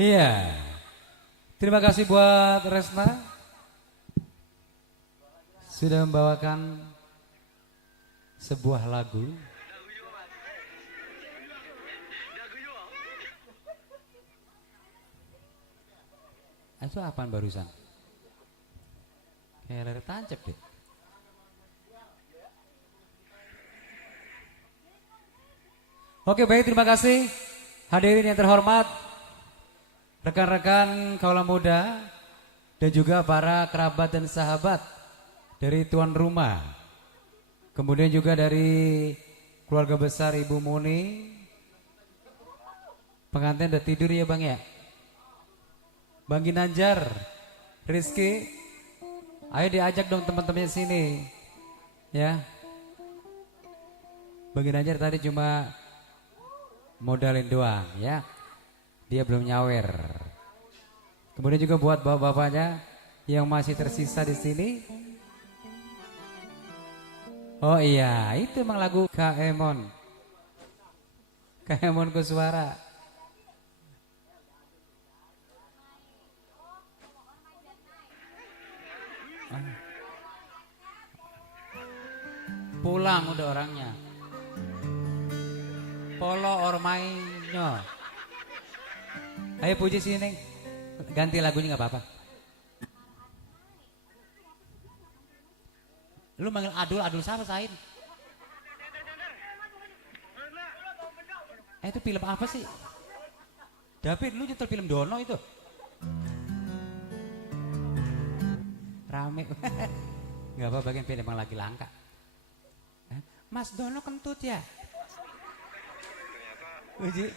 Iya. Terima kasih buat Resna sudah membawakan sebuah lagu. Itu apaan barusan? Kayak layar tancap deh. Oke baik, terima kasih hadirin yang terhormat, rekan-rekan kaula muda dan juga para kerabat dan sahabat dari tuan rumah. Kemudian juga dari keluarga besar Ibu Muni. Pengantin udah tidur ya Bang ya? Bang Ginanjar, Rizky, ayo diajak dong teman-temannya sini. Ya. Bang Ginanjar tadi cuma modalin doang ya. Dia belum nyawer. Kemudian juga buat bapak-bapaknya yang masih tersisa di sini. Oh iya, itu emang lagu Kak Emon. Kak Emon Kuswara. Pulang udah orangnya. Polo ormainyo. Ayo puji sini, ganti lagunya nggak apa-apa. Lu manggil Adul siapa Sain? Itu film apa sih? David, lu nyetel film Dono itu? Rame. Nggak apa-apa, bagian film emang lagi langka. Mas Dono kentut ya? Uji,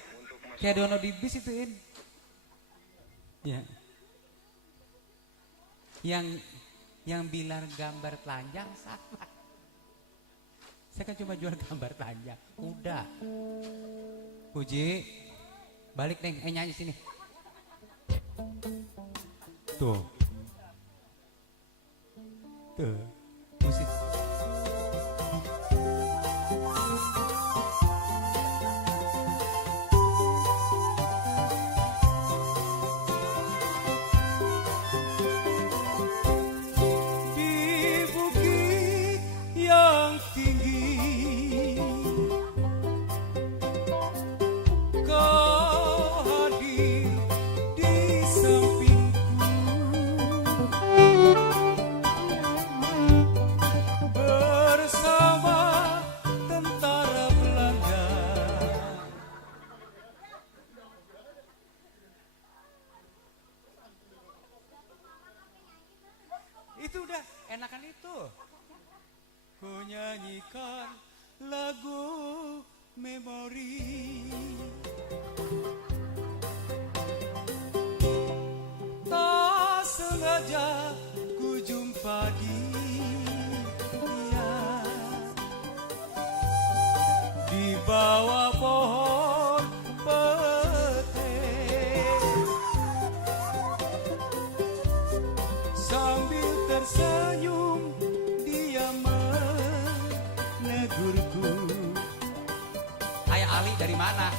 kayak Dono di bis ituin. Ya. Yang bilang gambar telanjang salah. Saya kan cuma jual gambar telanjang. Udah. Puji, balik Neng, nyanyi sini. Tuh. Tuh, musik. Itu udah enakan itu. Ku nyanyikan lagu memori. Tak sengaja ku jumpa dia di bawah pohon petai sambil tersenyum dia menegurku. Ayah Ali dari mana?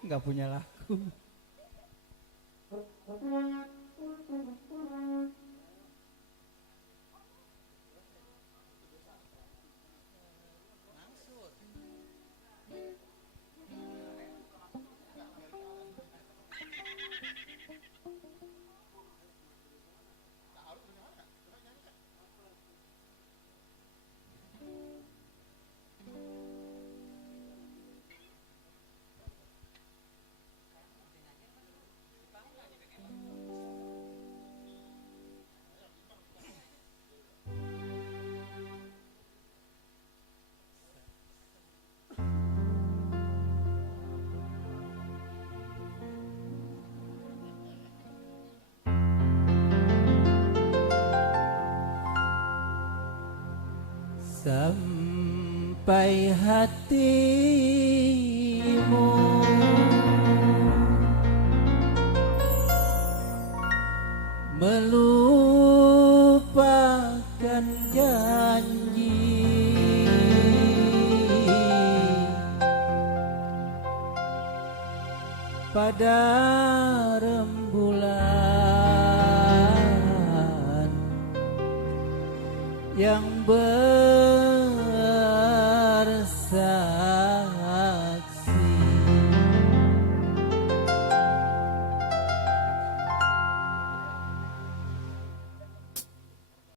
Nggak punya lagu. sampai hatimu melupakan janji pada rembulan yang